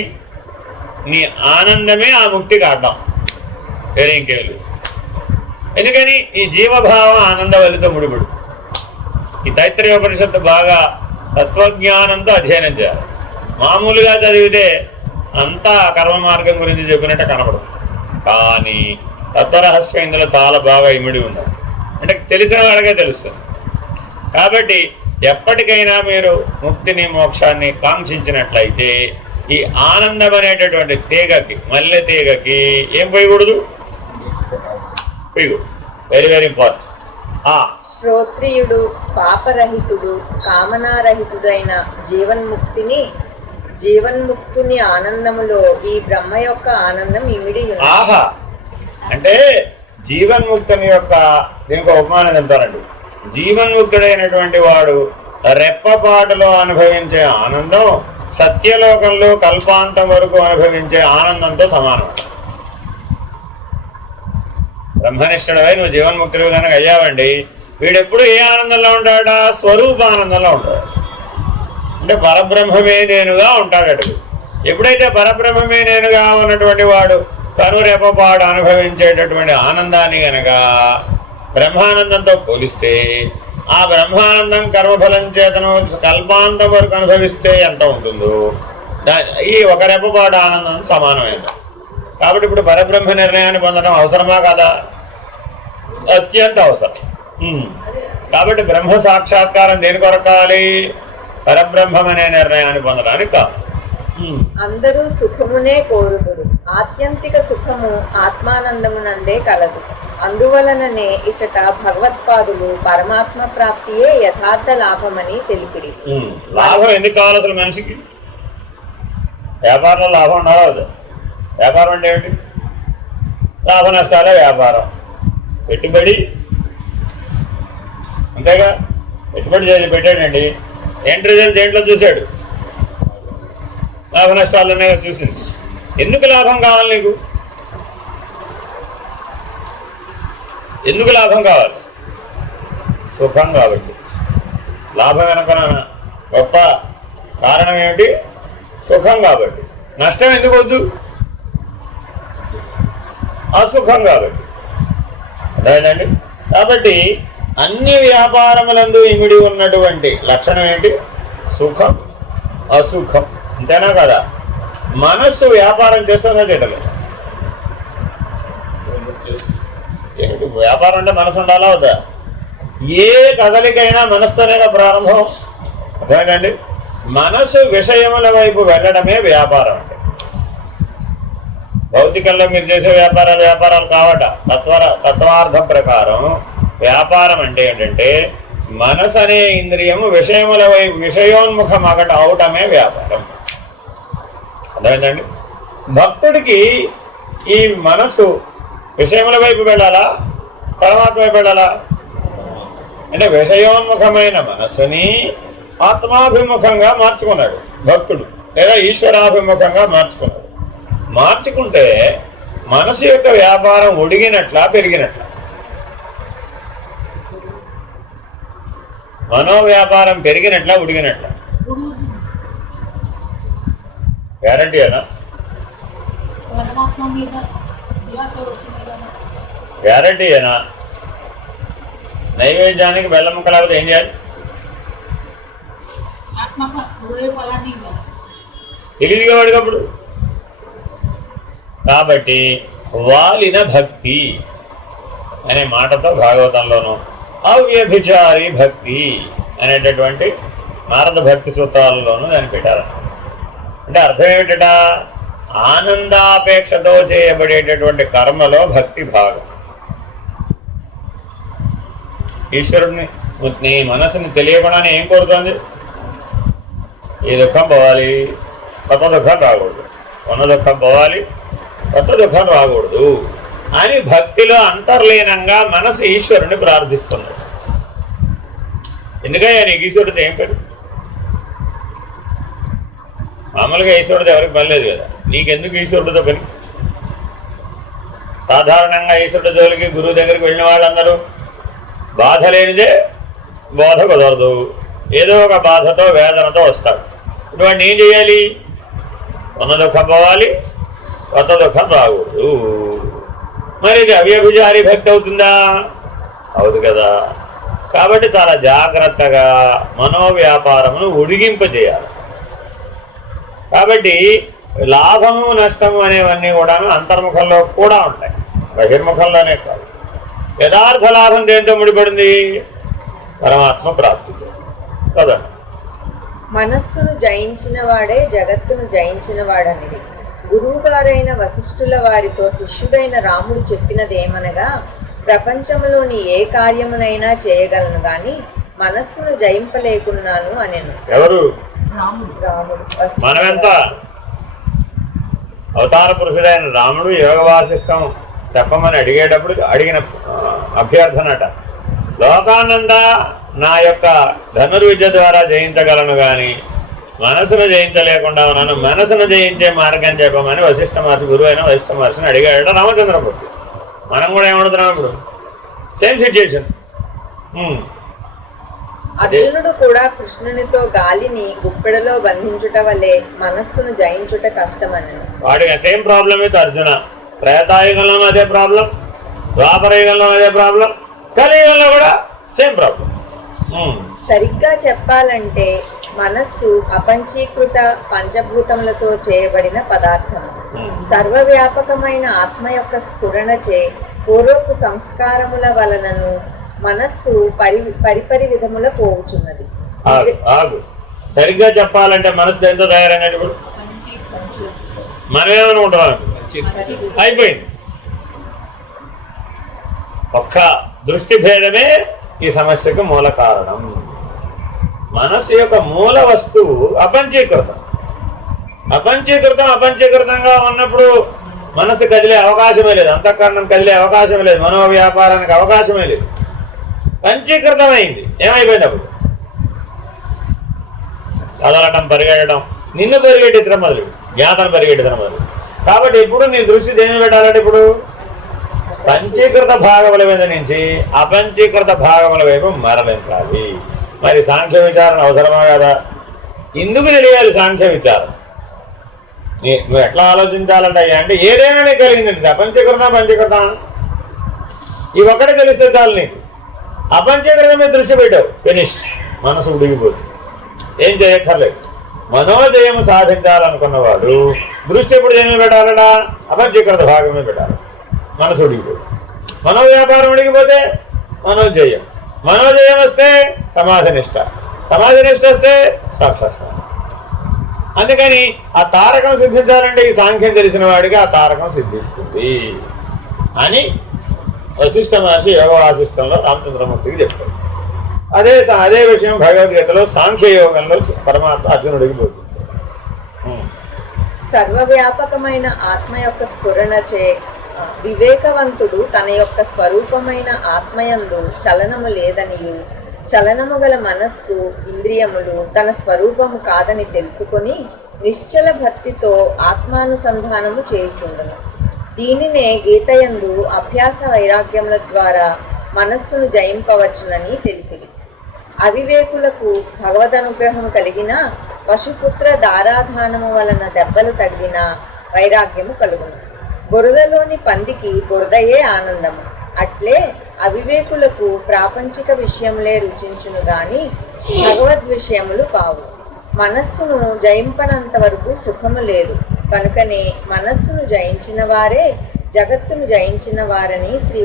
నీ ఆనందమే ఆ ముక్తికి అడ్డం, వేరే ఇంకేమి. ఎందుకని? ఈ జీవభావం ఆనందవల్లితో ముడిపడు. ఈ తైత్రీయోపనిషత్తు బాగా తత్వజ్ఞానంతో అధ్యయనం చేయాలి. మామూలుగా చదివితే అంతా కర్మ మార్గం గురించి చెప్పినట్టే కనపడదు, కానీ తత్వరహస్యం ఇందులో చాలా బాగా ఇమిడి ఉంది. అంటే తెలిసిన వాళ్ళకే తెలుస్తుంది. కాబట్టి ఎప్పటికైనా మీరు ముక్తిని మోక్షాన్ని కాంక్షించినట్లయితే ఈ ఆనందం అనేటటువంటి తీగకి, మల్లె తీగకి ఏం పోయకూడదు? పోయకూడదు. Very very important. శ్రోత్రియుడు పాపరహితుడు కామనారహితుడైన జీవన్ముక్తుని ఆనందములో ఈ బ్రహ్మ యొక్క ఆనందం ఇమిడి ఉంది. ఆహా అంటే జీవన్ముక్తుని యొక్క దీనికి ఉపమానం చెప్తారండి. జీవన్ముక్తుడైనటువంటి వాడు రెప్పపాటులో అనుభవించే ఆనందం సత్యలోకంలో కల్పాంతం వరకు అనుభవించే ఆనందంతో సమానం. బ్రహ్మనిష్ఠుడవై నువ్వు జీవన్ముక్తుడు కనుక అయ్యావండి, వీడెప్పుడు ఏ ఆనందంలో ఉంటాడా? స్వరూప ఆనందంలో ఉంటాడు. అంటే పరబ్రహ్మమే నేనుగా ఉంటాడు. ఎప్పుడైతే పరబ్రహ్మమే నేనుగా ఉన్నటువంటి వాడు కనురెపపాడు అనుభవించేటటువంటి ఆనందాన్ని గనక బ్రహ్మానందంతో పోలిస్తే, ఆ బ్రహ్మానందం కర్మఫలం చేతను కల్పాంతం వరకు అనుభవిస్తే ఎంత ఉంటుందో ఈ ఒక రెప్పపాటు ఆనందం సమానమైంది. కాబట్టి ఇప్పుడు పరబ్రహ్మ నిర్ణయాన్ని పొందడం అవసరమా కాదా? అత్యంత అవసరం. కాబట్టి బ్రహ్మ సాక్షాత్కారం దేని కొరకాలి? పరబ్రహ్మం అనే నిర్ణయాన్ని పొందడానికి కాదు. అందరూ సుఖమునే కోరుదురు, ఆత్యంతిక సుఖము ఆత్మానందమునందే కలదు. అందువలననే ఇచ్చట భగవత్పాదులు పరమాత్మ ప్రాప్తియే యథార్థ లాభమని తెలిపిరి. లాభం ఎందుకు కావాలి అసలు మనిషికి? వ్యాపారంలో లాభం ఉండాలా వద్దా? వ్యాపారం అంటే ఏమిటి? లాభ నష్టాలే వ్యాపారం. పెట్టుబడి అంతేగా. పెట్టుబడి చేసి పెట్టాడండి, ఏంటి రిజల్ట్ దేంట్లో చూశాడు? లాభ నష్టాలనే చూసింది. ఎందుకు లాభం కావాలి నీకు? ఎందుకు లాభం కావాలి? సుఖం కాబట్టి. లాభం వెనక గొప్ప కారణం ఏమిటి? సుఖం కాబట్టి. నష్టం ఎందుకు వద్దు? అసుఖం కాబట్టి. అదేనండి. కాబట్టి అన్ని వ్యాపారములందు ఇమిడి ఉన్నటువంటి లక్షణం ఏంటి? సుఖం, అసుఖం. అంతేనా కదా? మనస్సు వ్యాపారం చేస్తుందా చేయలేదు? ఏమిటి వ్యాపారం అంటే? మనసు ఉండాలా వద్దా? ఏ కదలికైనా మనసుతోనేగా ప్రారంభం. అదేనండి. మనసు విషయముల వైపు వెళ్ళడమే వ్యాపారం అంటే. భౌతికంలో మీరు చేసే వ్యాపారాలు కావట. తత్వార్థం ప్రకారం వ్యాపారం అంటే ఏంటంటే మనసు అనే ఇంద్రియము విషయముల వైపు విషయోన్ముఖం అవటమే వ్యాపారం. అర్థమైందండి. భక్తుడికి ఈ మనసు విషయముల వైపు వెళ్ళాలా, పరమాత్మ వైపు వెళ్ళాలా? అంటే విషయోన్ముఖమైన మనస్సుని ఆత్మాభిముఖంగా మార్చుకున్నాడు భక్తుడు, లేదా ఈశ్వరాభిముఖంగా మార్చుకున్నాడు. మార్చుకుంటే మనసు యొక్క వ్యాపారం ఒడిగినట్లా పెరిగినట్లా? మనోవ్యాపారం పెరిగినట్లా ఉడిగినట్లా? గ్యారంటీ అనా? గ్యారంటీ ఏనా? నైవేద్యానికి బెల్లం ముక్క లేకపోతే ఏం చేయాలి? తెలియదుగా వాడికప్పుడు కాబట్టి వాలిన భక్తి అనే మాటతో భాగవతంలోనూ అవ్యభిచారి భక్తి అనేటటువంటి నారద భక్తి సూత్రాలలోనూ దాన్ని పెట్టారు. అంటే అర్థం ఏమిట? ఆనందాపేక్షతో చేయబడేటటువంటి కర్మలో భక్తి భాగం. ఈశ్వరుడిని నీ మనసుని తెలియకుండానే ఏం కోరుతుంది? ఈ దుఃఖం పోవాలి, కొత్త దుఃఖం రాకూడదు, ఉన్న దుఃఖం పోవాలి, కొత్త దుఃఖం రాకూడదు అని భక్తిలో అంతర్లీనంగా మనసు ఈశ్వరుని ప్రార్థిస్తున్నాడు. ఎందుకయ్యా నీకు ఈశ్వరుడితో ఏం పని? మామూలుగా ఈశ్వరుడితో ఎవరికి పని లేదు కదా, నీకెందుకు ఈశ్వరుడితో పని? సాధారణంగా ఈశ్వరుడి జోలికి గురువు దగ్గరికి వెళ్ళిన వాళ్ళందరూ బాధ లేనిదే బోధ కుదరదు, ఏదో ఒక బాధతో వేదనతో వస్తారు. ఇటువంటి ఏం చేయాలి? ఉన్న దుఃఖం పోవాలి, కొత్త దుఃఖం రాకూడదు. మరి ఇది అవ్యభిచారి భక్తి అవుతుందా? అవుతుంది కదా. కాబట్టి చాలా జాగ్రత్తగా మనోవ్యాపారమును ఉడిగింపజేయాలి. కాబట్టి లాభము నష్టము అనేవన్నీ కూడాను అంతర్ముఖంలో కూడా ఉంటాయి, బహిర్ముఖంలోనే కాదు. యథార్థ లాభం దేంతో ముడిపడింది? పరమాత్మ ప్రాప్తితో కదా. మనస్సును జయించిన వాడే జగత్తును జయించిన వాడనిది గురువు గారైన వశిష్ఠుల వారితో శిష్యుడైన రాముడు చెప్పినదేమనగా, ప్రపంచంలోని ఏ కార్యమునైనా చేయగలను గాని మనస్సును జయింపలేకున్నాను అనెను. ఎవరు? రాముడు. మనమెంత అవతార పురుషుడైన రాముడు యోగ వాసిష్టం చెప్పమని అడిగిన అభ్యర్థనట. లోకానందా నా యొక్క ధనుర్విద్య ద్వారా జయించగలను కానీ మనసును జయించలేకుండా ఉన్నాను, మనసును జయించే మార్గం చెప్పమని వశిష్ఠ మహర్షి, గురువు అయిన వశిష్ఠ మహర్షిని అడిగాడట రామచంద్రమూర్తి. మనం కూడా ఏమడుతున్నాం ఇప్పుడు? Same situation. అర్జునుడు కూడా కృష్ణునితో గాలిని గుప్పెడలో బంధించుట వల్లే మనస్సును జయించుట కష్టమని. వాడికి సేమ్ ప్రాబ్లం విత్ అర్జున. త్రేతాయుగంలో అదే ప్రాబ్లం, ద్వాపరయుగంలో అదే ప్రాబ్లం, కలియుగంలో కూడా సేమ్ ప్రాబ్లం. సరిగ్గా చెప్పాలంటే మనస్సు అపంచీకృత పంచభూతములతో చేయబడిన పదార్థం. సర్వవ్యాపకమైన ఆత్మ యొక్క స్ఫురణచే పూర్వపు సంస్కారముల వలనను మనస్సు పరిపరి విధముల పోవుచున్నది. సరిగ్గా చెప్పాలంటే మనసు ఎంతో తయారైనప్పుడు మనమేమనుకుంటున్నాం? అయిపోయింది. ఒక్క దృష్టి భేదమే ఈ సమస్యకు మూల కారణం. మనసు యొక్క మూల వస్తువు అపంచీకృతం. అపంచీకృతంగా ఉన్నప్పుడు మనసు కదిలే అవకాశమే లేదు, అంతఃకరణం కదిలే అవకాశమే లేదు, మనోవ్యాపారానికి అవకాశమే లేదు. పంచీకృతమైంది, ఏమైపోయింది? అప్పుడు కదలటం, పరిగెట్టడం, నిన్ను పరిగెట్టించడం మొదలు, జ్ఞాతను పరిగెట్టించడం మొదలు. కాబట్టి ఎప్పుడు నీ దృష్టి దేని పెట్టాలంటే ఇప్పుడు పంచీకృత భాగముల మీద నుంచి అపంచీకృత భాగముల వైపు మరలించాలి. మరి సాంఖ్య విచారణ అవసరమా కదా? ఇందుకు తెలియాలి సాంఖ్య విచారణ. నువ్వు ఎట్లా ఆలోచించాలంటే అంటే ఏదైనా నీకు కలిగిందండి, పంచీకృత ఈ ఒక్కటే తెలిస్తే చాలు నీకు. అపంచీకృతం మీద దృష్టి పెట్టావు, ఫినిష్, మనసు ఉడిగిపోతుంది, ఏం చేయక్కర్లేదు. మనోజయము సాధించాలనుకున్నవాడు దృష్టి ఎప్పుడు దేని పెట్టాలడా? అపంచీకృత భాగమే పెట్టాలి. మనసు ఉడిగిపోతుంది. మనోవ్యాపారం ఉడిగిపోతే మనోజయం, మనోజయం వస్తే సమాధినిష్ట, సమాధినిష్ట వస్తే సాక్షాత్కారం. అందుకని ఆ తారకం సిద్ధించాలంటే ఈ సాంఖ్యం తెలిసిన వాడికి ఆ తారకం సిద్ధిస్తుంది అని వశిష్ఠ మహర్షి యోగ వాసిష్టంలో రామచంద్రమూర్తికి చెప్పారు. అదే విషయం భగవద్గీతలో సాంఖ్య యోగంలో పరమాత్మ అర్జునుడికి బోధించారు. సర్వవ్యాపకమైన ఆత్మ యొక్క స్ఫురణచే వివేకవంతుడు తన యొక్క స్వరూపమైన ఆత్మయందు చలనము లేదనియు, చలనము గల మనస్సు ఇంద్రియములు తన స్వరూపము కాదని తెలుసుకొని నిశ్చల భక్తితో ఆత్మానుసంధానము చేయుచుండును. దీనినే గీతయందు అభ్యాస వైరాగ్యముల ద్వారా మనస్సును జయింపవచ్చునని తెలిపిరి. అవివేకులకు భగవదనుగ్రహం కలిగిన పశుపుత్ర దారాధానము వలన దెబ్బలు తగిలిన వైరాగ్యము కలుగును. బురదలోని పందికి బురదయే ఆనందము. అట్లే అవివేకులకు ప్రాపంచిక విషయములే రుచించును గాని భగవద్ విషయములు కావు. మనస్సును జయింపనంత వరకు సుఖము లేదు. కనుకనే మనస్సును జయించిన వారే జగత్తును జయించిన వారనిరి శ్రీ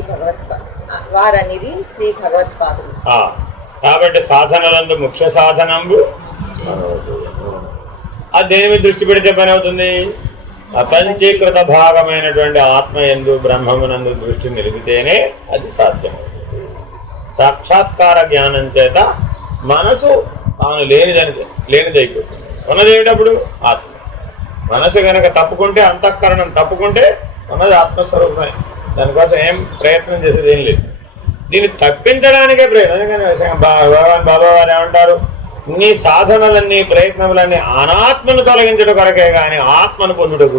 భగవత్పాదులు. కాబట్టి సాధనలందు ముఖ్య సాధనంబు అది దేని మీద దృష్టి పెడితే పని అవుతుంది? అపంచీకృత భాగమైనటువంటి ఆత్మయందు బ్రహ్మమునందు దృష్టి నిలిపితేనే అది సాధ్యమవుతుంది. సాక్షాత్కార జ్ఞానం చేత మనసు తాను లేనిదైపోతుంది. ఉన్నదేమిటప్పుడు ఆత్మ. మనసు కనుక తప్పుకుంటే, అంతఃకరణం తప్పుకుంటే ఉన్నది ఆత్మస్వరూపమే. దానికోసం ఏం ప్రయత్నం చేసేది ఏం లేదు. దీన్ని తప్పించడానికే ప్రయత్నం. భగవాన్ బాబా వారు ఏమంటారు? నీ సాధనలన్నీ ప్రయత్నములన్నీ అనాత్మను తొలగించడం కొరకే కానీ ఆత్మను పొందుటకు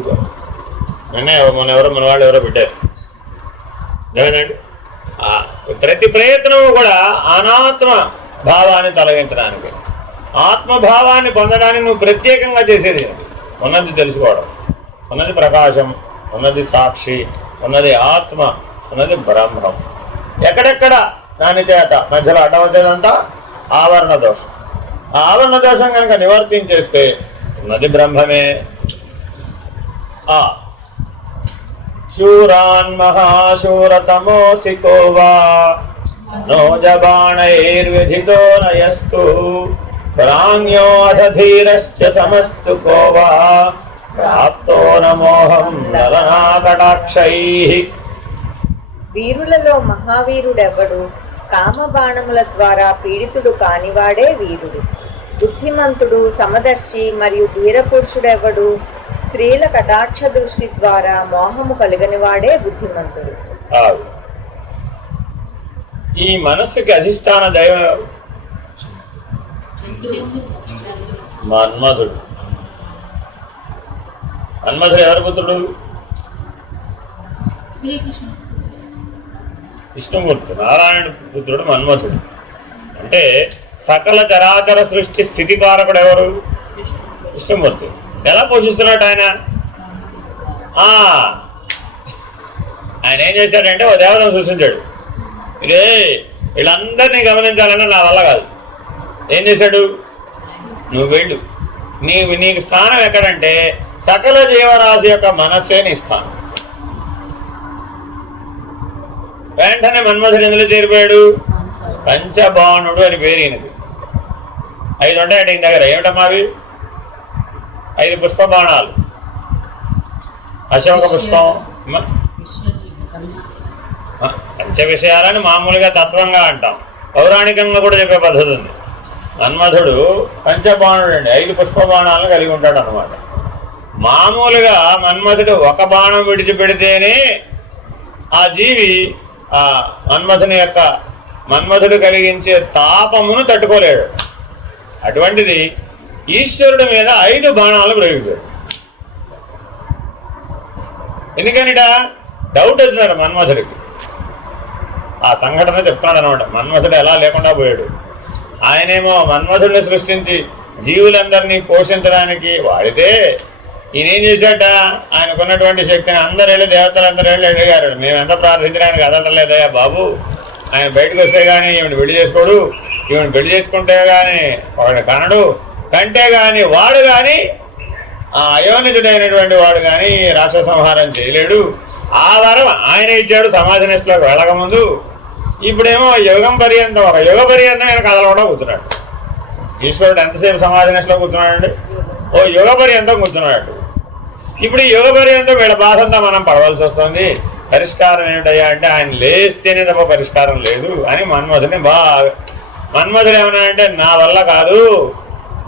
మన వాళ్ళు ఎవరో పెట్టారు ఏమేనండి. ప్రతి ప్రయత్నము కూడా అనాత్మ భావాన్ని తొలగించడానికి, ఆత్మభావాన్ని పొందడానికి నువ్వు ప్రత్యేకంగా చేసేది ఏంటి? ఉన్నది తెలుసుకోవడం, ఉన్నది ప్రకాశం, ఉన్నది సాక్షి, ఉన్నది ఆత్మ, ఉన్నది బ్రహ్మం. ఎక్కడెక్కడ దాని చేత మధ్యలో అడ్డం వచ్చేదంతా ఆవరణ దోషం. ఆ ఆవరణ దోషం కనుక నివర్తించేస్తే ఉన్నది బ్రహ్మమే. శూరాన్ మహాశూరతమోసికో వా నోజబాణైర్విధితో నయస్తు ప్రాణ్యో అధధీరశ్చ సమస్తు కో వా ప్రాప్తో నమోహం నరనాకటాక్షైః. వీరులలో మహావీరుడెవడు? కామబాణముల ద్వారా పీడితుడు కానివాడే వీరుడు. బుద్ధిమంతుడు, సమదర్శి మరియు ధీరపురుషుడెవడు? స్త్రీల కటాక్ష దృష్టి ద్వారా మోహము కలిగనివాడే బుద్ధిమంతుడు. ఈ మనస్సుకి అధిష్టాన దైవం ఎవరు? మన్మధుడు. మన్మధుడు ఎవరి పుత్రుడు? విష్ణుమూర్తి, నారాయణ పుత్రుడు మన్మధుడు. అంటే సకల చరాచర సృష్టి స్థితికారకుడు ఎవరు? విష్ణుమూర్తి. ఎలా పోషిస్తున్నాడు ఆయన? ఆయన ఏం చేశాడంటే ఓ దేవతను సృష్టించాడు. వీళ్ళందరినీ గమనించాలన్నా నా వల్ల కాదు. ఏం చేశాడు? నువ్వు వెళ్ళు, నీకు స్థానం ఎక్కడంటే సకల జీవరాశి యొక్క మనస్సే నీ స్థానం. వెంటనే మన్మధుడు ఎందులో చేరిపోయాడు? పంచబాణుడు అని పేరు ఈయనది. 5 ఉంటాయండి ఈయన దగ్గర. ఏమిటమ్మా అవి? 5 పుష్పబాణాలు. అశోక పుష్పం. పంచ విషయాలని మామూలుగా తత్వంగా అంటాం, పౌరాణికంగా కూడా చెప్పే పద్ధతి ఉంది. మన్మధుడు పంచబాణుడు అండి, 5 పుష్పబాణాలను కలిగి ఉంటాడు అన్నమాట. మామూలుగా మన్మధుడు ఒక బాణం విడిచిపెడితేనే ఆ జీవి ఆ మన్మధుడు కలిగించే తాపమును తట్టుకోలేడు. అటువంటిది ఈశ్వరుడి మీద 5 బాణాలు ప్రయోగించాడు. ఎందుకనిట డౌట్ వచ్చినాడు మన్మధుడికి. ఆ సంఘటన చెప్తున్నాడు అనమాట. మన్మధుడు ఎలా లేకుండా పోయాడు. ఆయనేమో మన్మధుడిని సృష్టించి జీవులందరినీ పోషించడానికి వాడితే ఈయనేం చేశాట? ఆయనకున్నటువంటి శక్తిని అందరేళ్ళు దేవతలందరేళ్ళు అడిగారు, మేము ఎంత ప్రార్థించడానికి కదలలేదయ్యా బాబు, ఆయన బయటకు వస్తే కానీ ఈవిని పెళ్లి చేసుకోడు, ఈవిని పెళ్లి చేసుకుంటే కానీ వాడిని కనడు, కంటే కానీ వాడు కానీ ఆ అయోనిజుడైనటువంటి వాడు కానీ రాక్షస సంహారం చేయలేడు. ఆ వరం ఆయన ఇచ్చాడు సమాధి నిష్టలోకి వెళ్ళకముందు. ఇప్పుడేమో ఒక యుగ పర్యంతం ఆయన కదలకుండా కూర్చున్నాడు. ఈశ్వరుడు ఎంతసేపు సమాధి నిష్టలో కూర్చున్నాడండి? ఓ యుగ పర్యంతం కూర్చున్నాడు. ఇప్పుడు ఈ యుగ పర్యంతం వీళ్ళ బాధంతా మనం పడవలసి వస్తుంది. పరిష్కారం ఏమిటయ్యా అంటే ఆయన లేస్తేనే తప్ప పరిష్కారం లేదు అని మన్మధుడు ఏమన్నా అంటే నా వల్ల కాదు,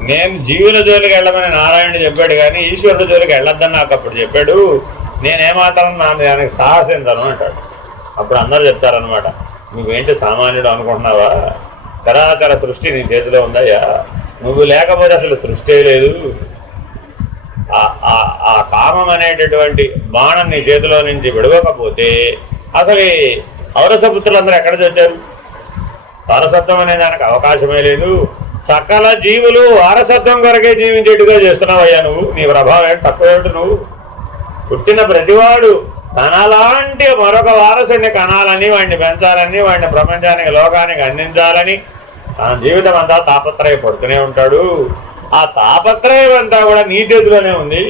నేను జీవుల జోలికి వెళ్ళమని నారాయణుడు చెప్పాడు కానీ ఈశ్వరుడు జోలికి వెళ్ళొద్దని నాకు అప్పుడు చెప్పాడు, నేనేమాత్రం దానికి సాహసించను అంటాడు. అప్పుడు అందరూ చెప్తారనమాట, నువ్వేంటి సామాన్యుడు అనుకుంటున్నావా? చరాచర సృష్టి నీ చేతిలో ఉందయ్యా, నువ్వు లేకపోతే అసలు సృష్టి లేదు. ఆ కామం అనేటటువంటి బాణం నీ చేతిలో నుంచి విడవకపోతే అసలు ఈ ఔరసపుత్రులందరూ ఎక్కడికి వచ్చారు? వారసత్వం అనే దానికి అవకాశమే లేదు. సకల జీవులు వారసత్వం కొరకే జీవించేట్టుగా చేస్తున్నావయ్యా నువ్వు. నీ ప్రభావం ఏంటి? తక్కువ ఏమిటి? నువ్వు పుట్టిన ప్రతివాడు తనలాంటి మరొక వారసుని కనాలని, వాడిని పెంచాలని, వాడిని ప్రపంచానికి లోకానికి అందించాలని తన జీవితం అంతా తాపత్రయపడుతూనే ఉంటాడు. ఆ తాపత్రయం అంతా కూడా నీ చేతిలోనే ఉంది.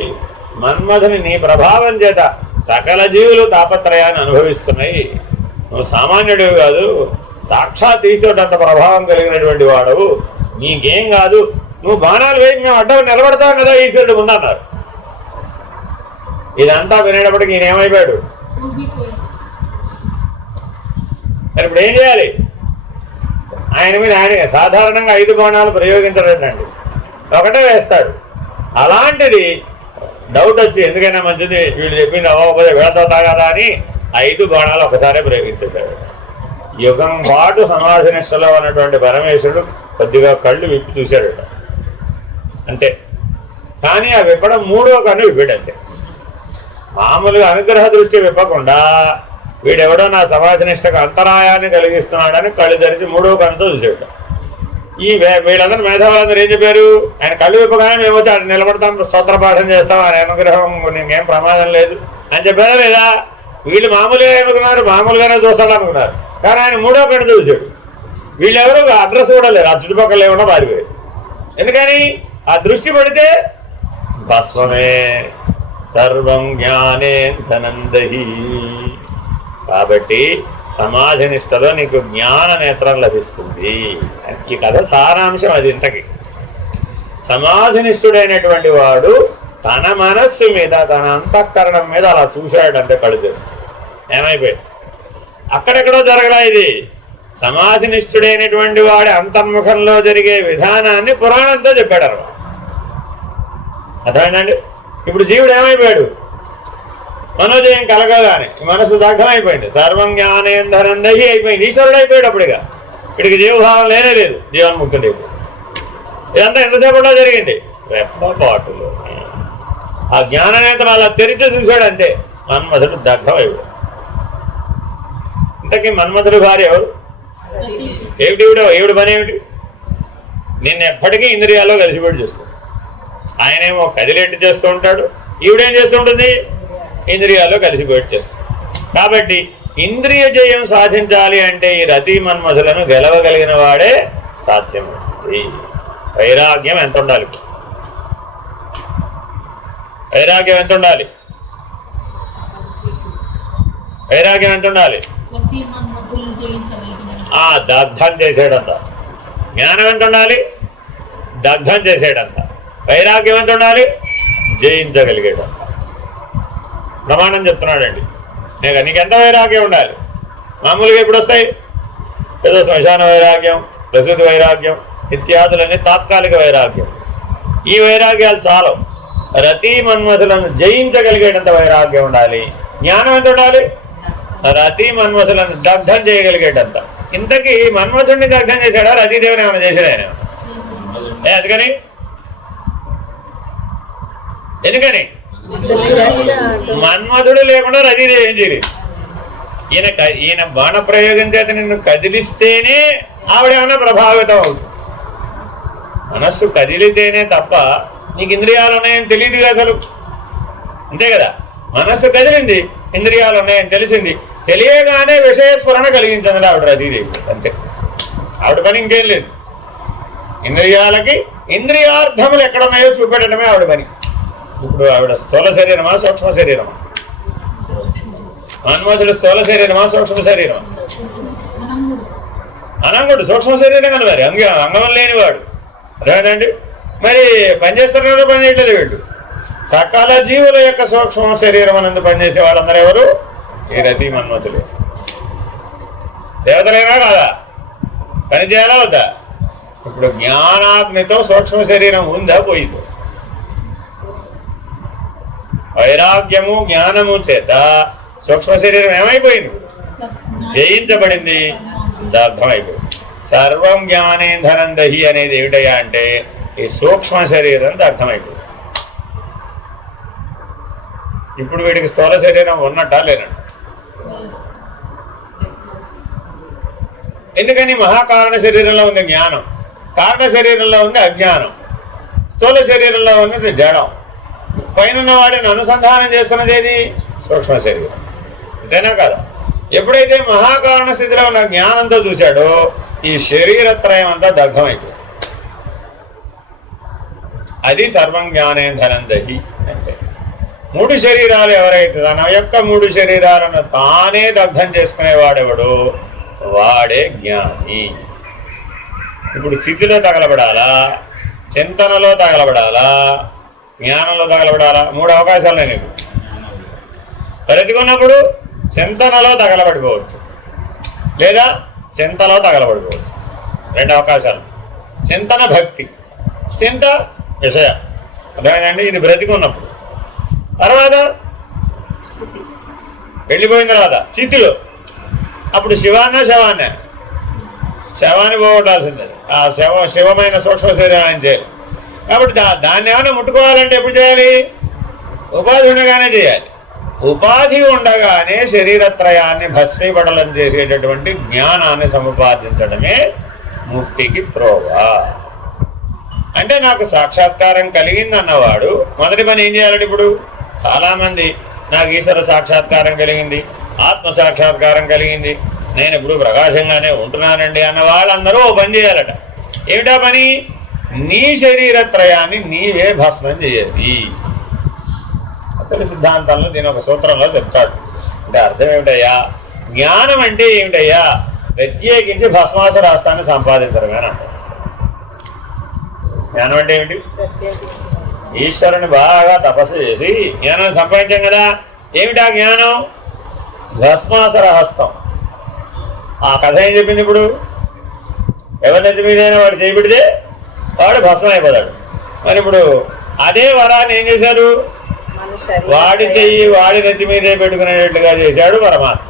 మన్మథుని నీ ప్రభావం చేత సకల జీవులు తాపత్రయాన్ని అనుభవిస్తున్నాయి. నువ్వు సామాన్యుడివి కాదు, సాక్షాత్ ఈశ్వరుడంత ప్రభావం కలిగినటువంటి వాడవు, నీకేం కాదు, నువ్వు బాణాలు వేసి మేము అడ్డం నిలబడతాం కదా ఈశ్వరుడు ముందన్నారు. ఇదంతా వినేటప్పటికి ఈయన ఏమైపోయాడు? మరి ఇప్పుడు ఏం చేయాలి? ఆయన మీద ఆయన సాధారణంగా 5 బాణాలు ప్రయోగించడండి, ఒకటే వేస్తాడు. అలాంటిది డౌట్ వచ్చి ఎందుకైనా మంచిది వీళ్ళు చెప్పింది అవ్వకపోతే వీళ్ళతో తాగాదా అని 5 బాణాలు ఒకసారి ప్రయోగించేశాడు. యుగం పాటు సమాధి నిష్టలో ఉన్నటువంటి పరమేశ్వరుడు కొద్దిగా కళ్ళు విప్పి చూశాడట అంతే. కానీ ఆ విప్పడం 3వ కన్ను విప్పాడంతే. మామూలుగా అనుగ్రహ దృష్టి విప్పకుండా వీడెవడో నా సమాధి నిష్టకు అంతరాయాన్ని కలిగిస్తున్నాడని కళ్ళు తెరిచి 3వ కన్నుతో చూశాడు. ఈ వీళ్ళందరూ మేధావులందరూ ఏం చెప్పారు? ఆయన కళ్ళు విప్పగానే మేము వచ్చి అక్కడ నిలబడతాం, స్తోత్రపాఠం చేస్తాం, ఆయన అనుగ్రహం నీకేం ప్రమాదం లేదు అని చెప్పారా లేదా? వీళ్ళు మామూలుగా ఏమనుకున్నారు? మామూలుగానే చూస్తాడు అనుకున్నారు. కానీ ఆయన 3వ కన్ను చూశాడు. వీళ్ళెవరు అడ్రస్ కూడా లేరు, ఆ చుట్టుపక్కల ఏమన్నా పారిపోయారు. ఎందుకని? ఆ దృష్టి పడితే భస్వమే సర్వం జ్ఞానే ధనందహి. కాబట్టి సమాధి నిష్టలో నీకు జ్ఞాన నేత్రం లభిస్తుంది. ఈ కథ సారాంశం అది. ఇంతకి సమాధినిష్ఠుడైనటువంటి వాడు తన మనస్సు మీద, తన అంతఃకరణం మీద అలా చూశాడంటే కళ్ళు తెలుసు. ఏమైపోయింది? అక్కడెక్కడో జరగలా ఇది. సమాధినిష్ఠుడైనటువంటి వాడి అంతర్ముఖంలో జరిగే విధానాన్ని పురాణంతో చెప్పాడు అన్నమాట. అర్థమైందండి? ఇప్పుడు జీవుడు ఏమైపోయాడు? మనోజయం కలగగానే మనసు దగ్ధమైపోయింది. సర్వం జ్ఞానేంధనందహి అయిపోయింది. ఈశ్వరుడు అయిపోయాడు. అప్పుడుగా వీడికి జీవభావం లేనే లేదు, జీవన్ముక్తుడు. ఇదంతా ఎంతసేపట్లో జరిగింది? రెప్పపాటులో. ఆ జ్ఞాననేత్రం అలా తెరిచి చూశాడంటే మన్మథుడు దగ్ధమైపోయాడు. ఇంతకీ మన్మథుడు భార్య ఎవరు? ఏమిటి ఏమిటి పని ఏమిటి? నిన్న ఎప్పటికీ ఇంద్రియాల్లో కలిసిపెట్టి చేస్తుంది. ఆయనేమో కదిలేట్టు చేస్తూ ఉంటాడు, ఈవిడేం చేస్తూ ఉంటుంది? ఇంద్రియాల్లో కలిసిపెట్టి చేస్తుంది. కాబట్టి ఇంద్రియ జయం సాధించాలి అంటే ఈ రతి మన్మథులను గెలవగలిగిన వాడే సాధ్యమవుతుంది. వైరాగ్యం ఎంత ఉండాలి? వైరాగ్యం ఎంత ఉండాలి? వైరాగ్యం ఎంత ఉండాలి? దగ్ధం చేసేటంత. జ్ఞానం ఎంత ఉండాలి? దగ్ధం చేసేటంత. వైరాగ్యం ఎంత ఉండాలి? జయించగలిగేటంత. ప్రమాణం చెప్తున్నాడండి. నీకెంత వైరాగ్యం ఉండాలి? మామూలుగా ఎప్పుడు వస్తాయి? ఏదో శ్మశాన వైరాగ్యం, ప్రసూతి వైరాగ్యం ఇత్యాదులన్నీ తాత్కాలిక వైరాగ్యం. ఈ వైరాగ్యాలు చాలవు. రతి మన్మథులను జయించగలిగేటంత వైరాగ్యం ఉండాలి. జ్ఞానం ఎంత ఉండాలి? రతి మన్మథులను దగ్ధం చేయగలిగేటంత. ఇంతకీ మన్మథుడిని దగ్ధం చేశాడా? రతీదేవిని ఏమైనా చేశాడు ఆయన? అందుకని ఎందుకని మన్మథుడు లేకుండా రతీదేవి ఏం చేయలేదు. ఈయన బాణ ప్రయోగం చేత నిన్ను కదిలిస్తేనే ఆవిడేమన్నా ప్రభావితం అవుతుంది. మనస్సు కదిలితేనే తప్ప నీకు ఇంద్రియాలు ఉన్నాయని తెలియదుగా అసలు. అంతే కదా? మనస్సు కదిలింది, ఇంద్రియాలు ఉన్నాయని తెలిసింది. తెలియగానే విషయస్ఫురణ కలిగించండి ఆవిడ రతీదేవి. అంతే, ఆవిడ పని ఇంకేం లేదు. ఇంద్రియాలకి ఇంద్రియార్థములు ఎక్కడున్నాయో చూపెట్టడమే ఆవిడ పని. ఇప్పుడు ఆవిడ స్థూల శరీరమా సూక్ష్మ శరీరమా? మన్మథుడు స్థూల శరీరమా సూక్ష్మ శరీరం? అనంగుడు సూక్ష్మ శరీరం కదా. మరి అంగం లేనివాడు అదేనండి. మరి పనిచేస్తున్నారో పని చేయట్లేదు వీళ్ళు. సకల జీవుల యొక్క సూక్ష్మ శరీరం అనందు పనిచేసే వాళ్ళందరూ ఎవరు? ఈ రతి మన్మథులే. దేవతలైనా కాదా? పని చేయాలా వద్దా? ఇప్పుడు జ్ఞానాగ్నితో సూక్ష్మ శరీరం ఉందా? పోయిందో. వైరాగ్యము జ్ఞానము చేత సూక్ష్మ శరీరం ఏమైపోయింది? జయించబడింది, దగ్ధమైపోయింది. సర్వం జ్ఞానేంధనందహి అనేది ఏమిటయ్యా అంటే ఈ సూక్ష్మ శరీరం దగ్ధమైపోయింది. ఇప్పుడు వీడికి స్థూల శరీరం ఉన్నట్టా లేనట్ట? ఎందుకని? మహాకారణ శరీరంలో ఉంది జ్ఞానం, కారణ శరీరంలో ఉంది అజ్ఞానం, స్థూల శరీరంలో ఉన్నది జడం. పైన వాడిని అనుసంధానం చేస్తున్నది ఏది? సూక్ష్మ శరీరం. అంతేనా కదా? ఎప్పుడైతే మహాకారణ స్థితిలో ఉన్న జ్ఞానంతో చూశాడో ఈ శరీరత్రయం అంతా దగ్ధమైపోయింది. అది సర్వం జ్ఞానేంధనందహి అంటే. మూడు శరీరాలు ఎవరైతే తన యొక్క మూడు శరీరాలను తానే దగ్ధం చేసుకునేవాడెవడు వాడే జ్ఞాని. ఇప్పుడు చితిలో తగలబడాలా, చింతనలో తగలబడాలా, జ్ఞానంలో తగలబడాలా? మూడు అవకాశాలు నేను బ్రతికున్నప్పుడు చింతనలో తగలబడిపోవచ్చు, లేదా చింతలో తగలబడిపోవచ్చు. రెండు అవకాశాలు. చింతన భక్తి, చింత విషయ. అర్థమైందండి? ఇది బ్రతికున్నప్పుడు. తర్వాత వెళ్ళిపోయిన తర్వాత చితిలో, అప్పుడు శివాన్న శవాన్నే, శవాన్ని పోగొట్టాల్సిందే. ఆ శివమైన సూక్ష్మ శరీరాన్ని చేయాలి. కాబట్టి దాన్ని ఏమైనా ముట్టుకోవాలంటే ఎప్పుడు చేయాలి? ఉపాధి ఉండగానే చేయాలి. ఉపాధి ఉండగానే శరీరత్రయాన్ని భస్మీపటలం చేసేటటువంటి జ్ఞానాన్ని సముపార్జించడమే ముక్తికి త్రోవ. అంటే నాకు సాక్షాత్కారం కలిగిందన్నవాడు మొదటి పని ఏం చేయాలంటే, ఇప్పుడు చాలామంది నాకు ఈశ్వర సాక్షాత్కారం కలిగింది, ఆత్మ సాక్షాత్కారం కలిగింది, నేను ఇప్పుడు ప్రకాశంగానే ఉంటున్నానండి అన్న వాళ్ళందరూ ఓ పని చేయాలట. ఏమిటా పని? నీ శరీరత్రయాన్ని నీవే భస్మం చేయాలి. అసలు సిద్ధాంతంలో దీని ఒక సూత్రంలో చెప్తాడు. అంటే అర్థం ఏమిటయ్యా? జ్ఞానం అంటే ఏమిటయ్యా? ప్రత్యేకించి భస్మాసురాస్తాన్ని సంపాదించడమే అని అంటారు. జ్ఞానం అంటే ఏమిటి? ఈశ్వరుని బాగా తపస్సు చేసి జ్ఞానాన్ని సంపాదించాం కదా. ఏమిటా జ్ఞానం? భస్మాసుర హస్తం. ఆ కథ ఏం చెప్పింది? ఇప్పుడు ఎవరి నెత్తి మీదైనా వాడు చేయబడితే వాడు భస్మం అయిపోతాడు. మరి ఇప్పుడు అదే వరాన్ని ఏం చేశారు? వాడి చెయ్యి వాడి నెత్తి మీదే పెట్టుకునేటట్లుగా చేశాడు పరమాత్మ.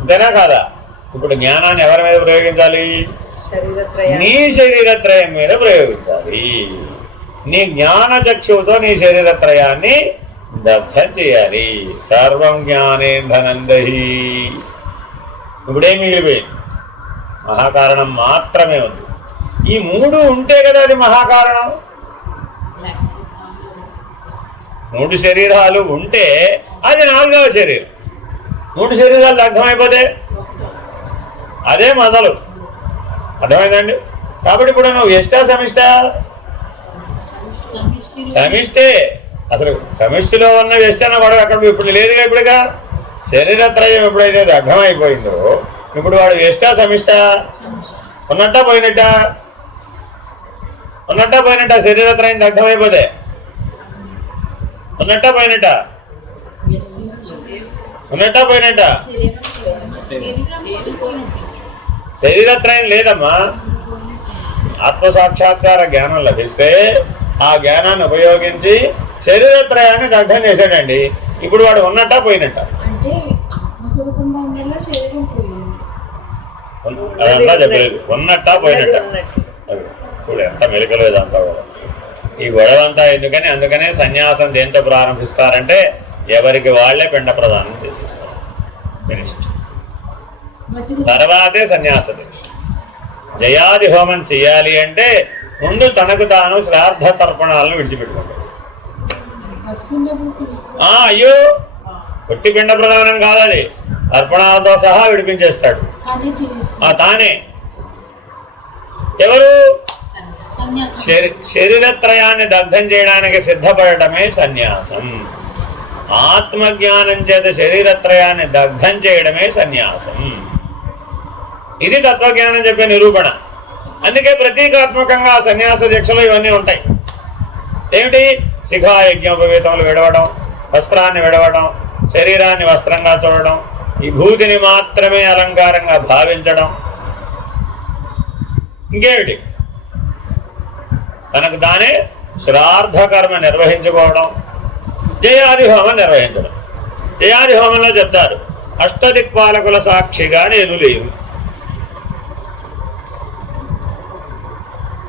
అంతేనా కాదా? ఇప్పుడు జ్ఞానాన్ని ఎవరి మీద ప్రయోగించాలి? నీ శరీరత్రయం మీద ప్రయోగించాలి. నీ జ్ఞాన చక్షువుతో నీ శరీరత్రయాన్ని దగ్ధం చేయాలి. సర్వం జ్ఞానేంధనందహి. ఇప్పుడేం మిగిలిపోయింది? మహాకారణం మాత్రమే ఉంది. ఈ మూడు ఉంటే కదా అది మహాకారణం. మూడు శరీరాలు ఉంటే అది నాలుగవ శరీరం. మూడు శరీరాలు దగ్ధమైపోతే అదే మొదలు. అర్థమైందండి? కాబట్టి ఇప్పుడు నువ్వు ఎష్టా సమిష్టా? సమిష్టే. అసలు సమిష్టిలో ఉన్న ఎష్టన్న వాడు అక్కడ ఇప్పుడు లేదుగా. ఇప్పుడుగా శరీరత్రయం ఎప్పుడైతే దగ్ధమైపోయిందో ఇప్పుడు వాడు ఎష్టా సమిష్టా? ఉన్నట్టా పోయినట్టా? ఉన్నట్టా పోయినట్టా? శరీరత్రయం దగ్ధమైపోతే ఉన్నట్టా పోయినట్టా? ఉన్నట్టా పోయినట్టా? శరీరత్రయం లేదమ్మా. ఆత్మసాక్షాత్కార జ్ఞానం లభిస్తే ఆ జ్ఞానాన్ని ఉపయోగించి శరీరత్రయాన్ని దగ్ధం చేశాడండి. ఇప్పుడు వాడు ఉన్నట్టా పోయినట్టా? అదంతా చెప్పలేదు. ఉన్నట్టా పోయినట్టా? చూడు ఎంత మెలికలు ఇదంతా కూడా. ఈ గొడవంతా ఎందుకని? అందుకనే సన్యాసం దేంతో ప్రారంభిస్తారంటే ఎవరికి వాళ్లే పిండ ప్రదానం చేసేస్తారు. ఫినిష్డ్. తర్వాతే సన్యాస దీక్ష. జయాది హోమం చెయ్యాలి అంటే ముందు తనకు తాను శ్రాద్ధ తర్పణాలను విడిచిపెట్టుకుంటాడు. అయ్యో కొట్టి పిండ ప్రదానం కాదని తర్పణాలతో సహా విడిపించేస్తాడు తానే. ఎవరు? శరీరత్రయాన్ని దగ్ధం చేయడానికి సిద్ధపడటమే సన్యాసం. ఆత్మజ్ఞానం చేత శరీరత్రయాన్ని దగ్ధం చేయడమే సన్యాసం. ఇది తత్వజ్ఞానం చెప్పే నిరూపణ. అందుకే ప్రతీకాత్మకంగా సన్యాస దీక్షలో ఇవన్నీ ఉంటాయి. ఏమిటి? శిఖా యజ్ఞోపవీతములు విడవడం, వస్త్రాన్ని విడవడం, శరీరాన్ని వస్త్రంగా చూడడం, విభూతిని మాత్రమే అలంకారంగా భావించడం, ఇంకేమిటి? తనకు తానే శ్రాద్ధకర్మ నిర్వహించుకోవడం, జయాది హోమం నిర్వహించడం. జయాది హోమంలో చెప్తారు, అష్టదిక్పాలకుల సాక్షిగా నేను లేను.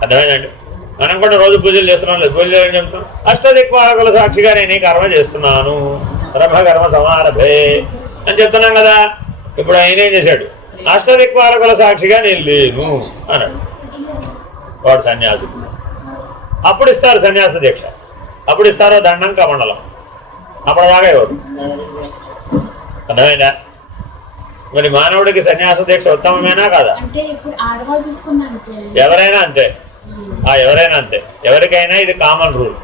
అర్థమైందండి? మనం కూడా రోజు పూజలు చేస్తున్నాం లేదు? పూజలు చేయడం చెప్తున్నాం. అష్టదిక్పాలకుల సాక్షిగా నేను ఈ కర్మ చేస్తున్నాను, బ్రహ్మకర్మ సమారభే అని చెప్తున్నాం కదా. ఇప్పుడు ఆయన ఏం చేశాడు? అష్టదిక్పాలకుల సాక్షిగా నేను లేను అన్నాడు. వాడు సన్యాసి. అప్పుడు ఇస్తారు సన్యాస దీక్ష. అప్పుడు ఇస్తారో దండం కమండలం. అప్పటిదాకా ఎవరు? అర్థమైందా? మరి మానవుడికి సన్యాస దీక్ష ఉత్తమమేనా కాదా? ఎవరైనా అంతే. ఎవరైనా అంతే. ఎవరికైనా ఇది కామన్ రూల్.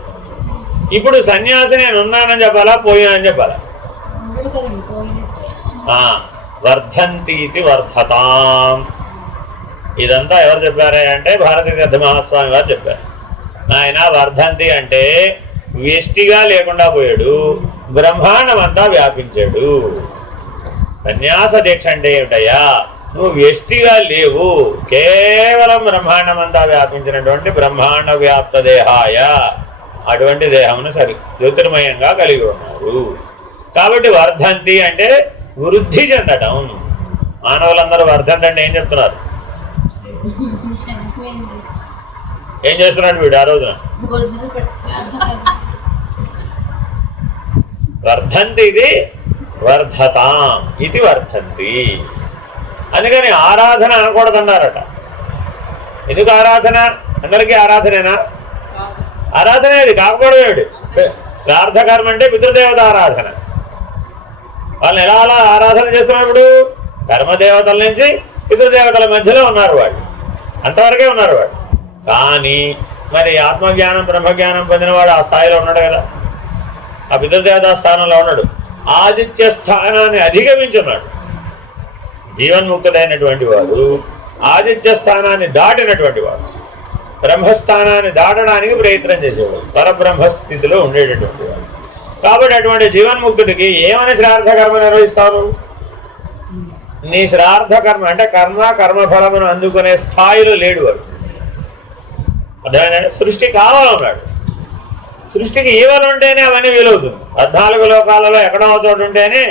ఇప్పుడు సన్యాసి నేను ఉన్నానని చెప్పాలా పోయానని చెప్పాలా? వర్ధంతి వర్ధతాం. ఇదంతా ఎవరు చెప్పారా అంటే భారతీ తీర్థ మహాస్వామి వారు చెప్పారు. ఆయన వర్ధంతి అంటే వ్యష్టిగా లేకుండా పోయాడు, బ్రహ్మాండం అంతా వ్యాపించాడు. సన్యాస దీక్ష అంటే ఏమిటయ్యా? నువ్వు వ్యష్టిగా లేవు, కేవలం బ్రహ్మాండం అంతా వ్యాపించినటువంటి బ్రహ్మాండ వ్యాప్త దేహాయ, అటువంటి దేహమును జ్యోతిర్మయంగా కలిగి ఉన్నారు. కాబట్టి వర్ధంతి అంటే వృద్ధి చెందటం. మానవులందరూ వర్ధంతి అంటే ఏం చెప్తున్నారు? ఏం చేస్తున్నాడు వీడు ఆ రోజున? వర్ధంతి ఇది వర్ధతాం ఇది వర్ధంతి. అందుకని ఆరాధన అనకూడదన్నారట. ఎందుకు ఆరాధన? అందరికీ ఆరాధనేనా? ఆరాధన ఇది కాకపోవడం ఏమిటి? శ్రాద్ధకర్మ అంటే పితృదేవత ఆరాధన. వాళ్ళని ఎలా అలా ఆరాధన చేస్తున్నప్పుడు కర్మదేవతల నుంచి పితృదేవతల మధ్యలో ఉన్నారు వాళ్ళు, అంతవరకే ఉన్నారు వాళ్ళు. కానీ మరి ఆత్మజ్ఞానం బ్రహ్మజ్ఞానం పొందినవాడు ఆ స్థాయిలో ఉన్నాడు కదా, ఆ పితృదేవతా స్థానంలో ఉన్నాడు. ఆదిత్య స్థానాన్ని అధిగమించి ఉన్నాడు. జీవన్ముక్తుడైనటువంటి వాడు ఆదిత్య స్థానాన్ని దాటినటువంటి వాడు, బ్రహ్మస్థానాన్ని దాటడానికి ప్రయత్నం చేసేవాడు, పరబ్రహ్మస్థితిలో ఉండేటటువంటి వాడు. కాబట్టి అటువంటి జీవన్ముక్తుడికి ఏమని శ్రాద్ధకర్మ నిర్వహిస్తారు? నీ శ్రాద్ధకర్మ అంటే కర్మఫలమును అందుకునే స్థాయిలో లేడు వాడు. అర్థమైనా? సృష్టి కావాలన్నాడు. సృష్టికి ఈవలు ఉంటేనే అవన్నీ వీలవుతుంది. 14 లోకాలలో ఎక్కడో చోటు ఉంటేనే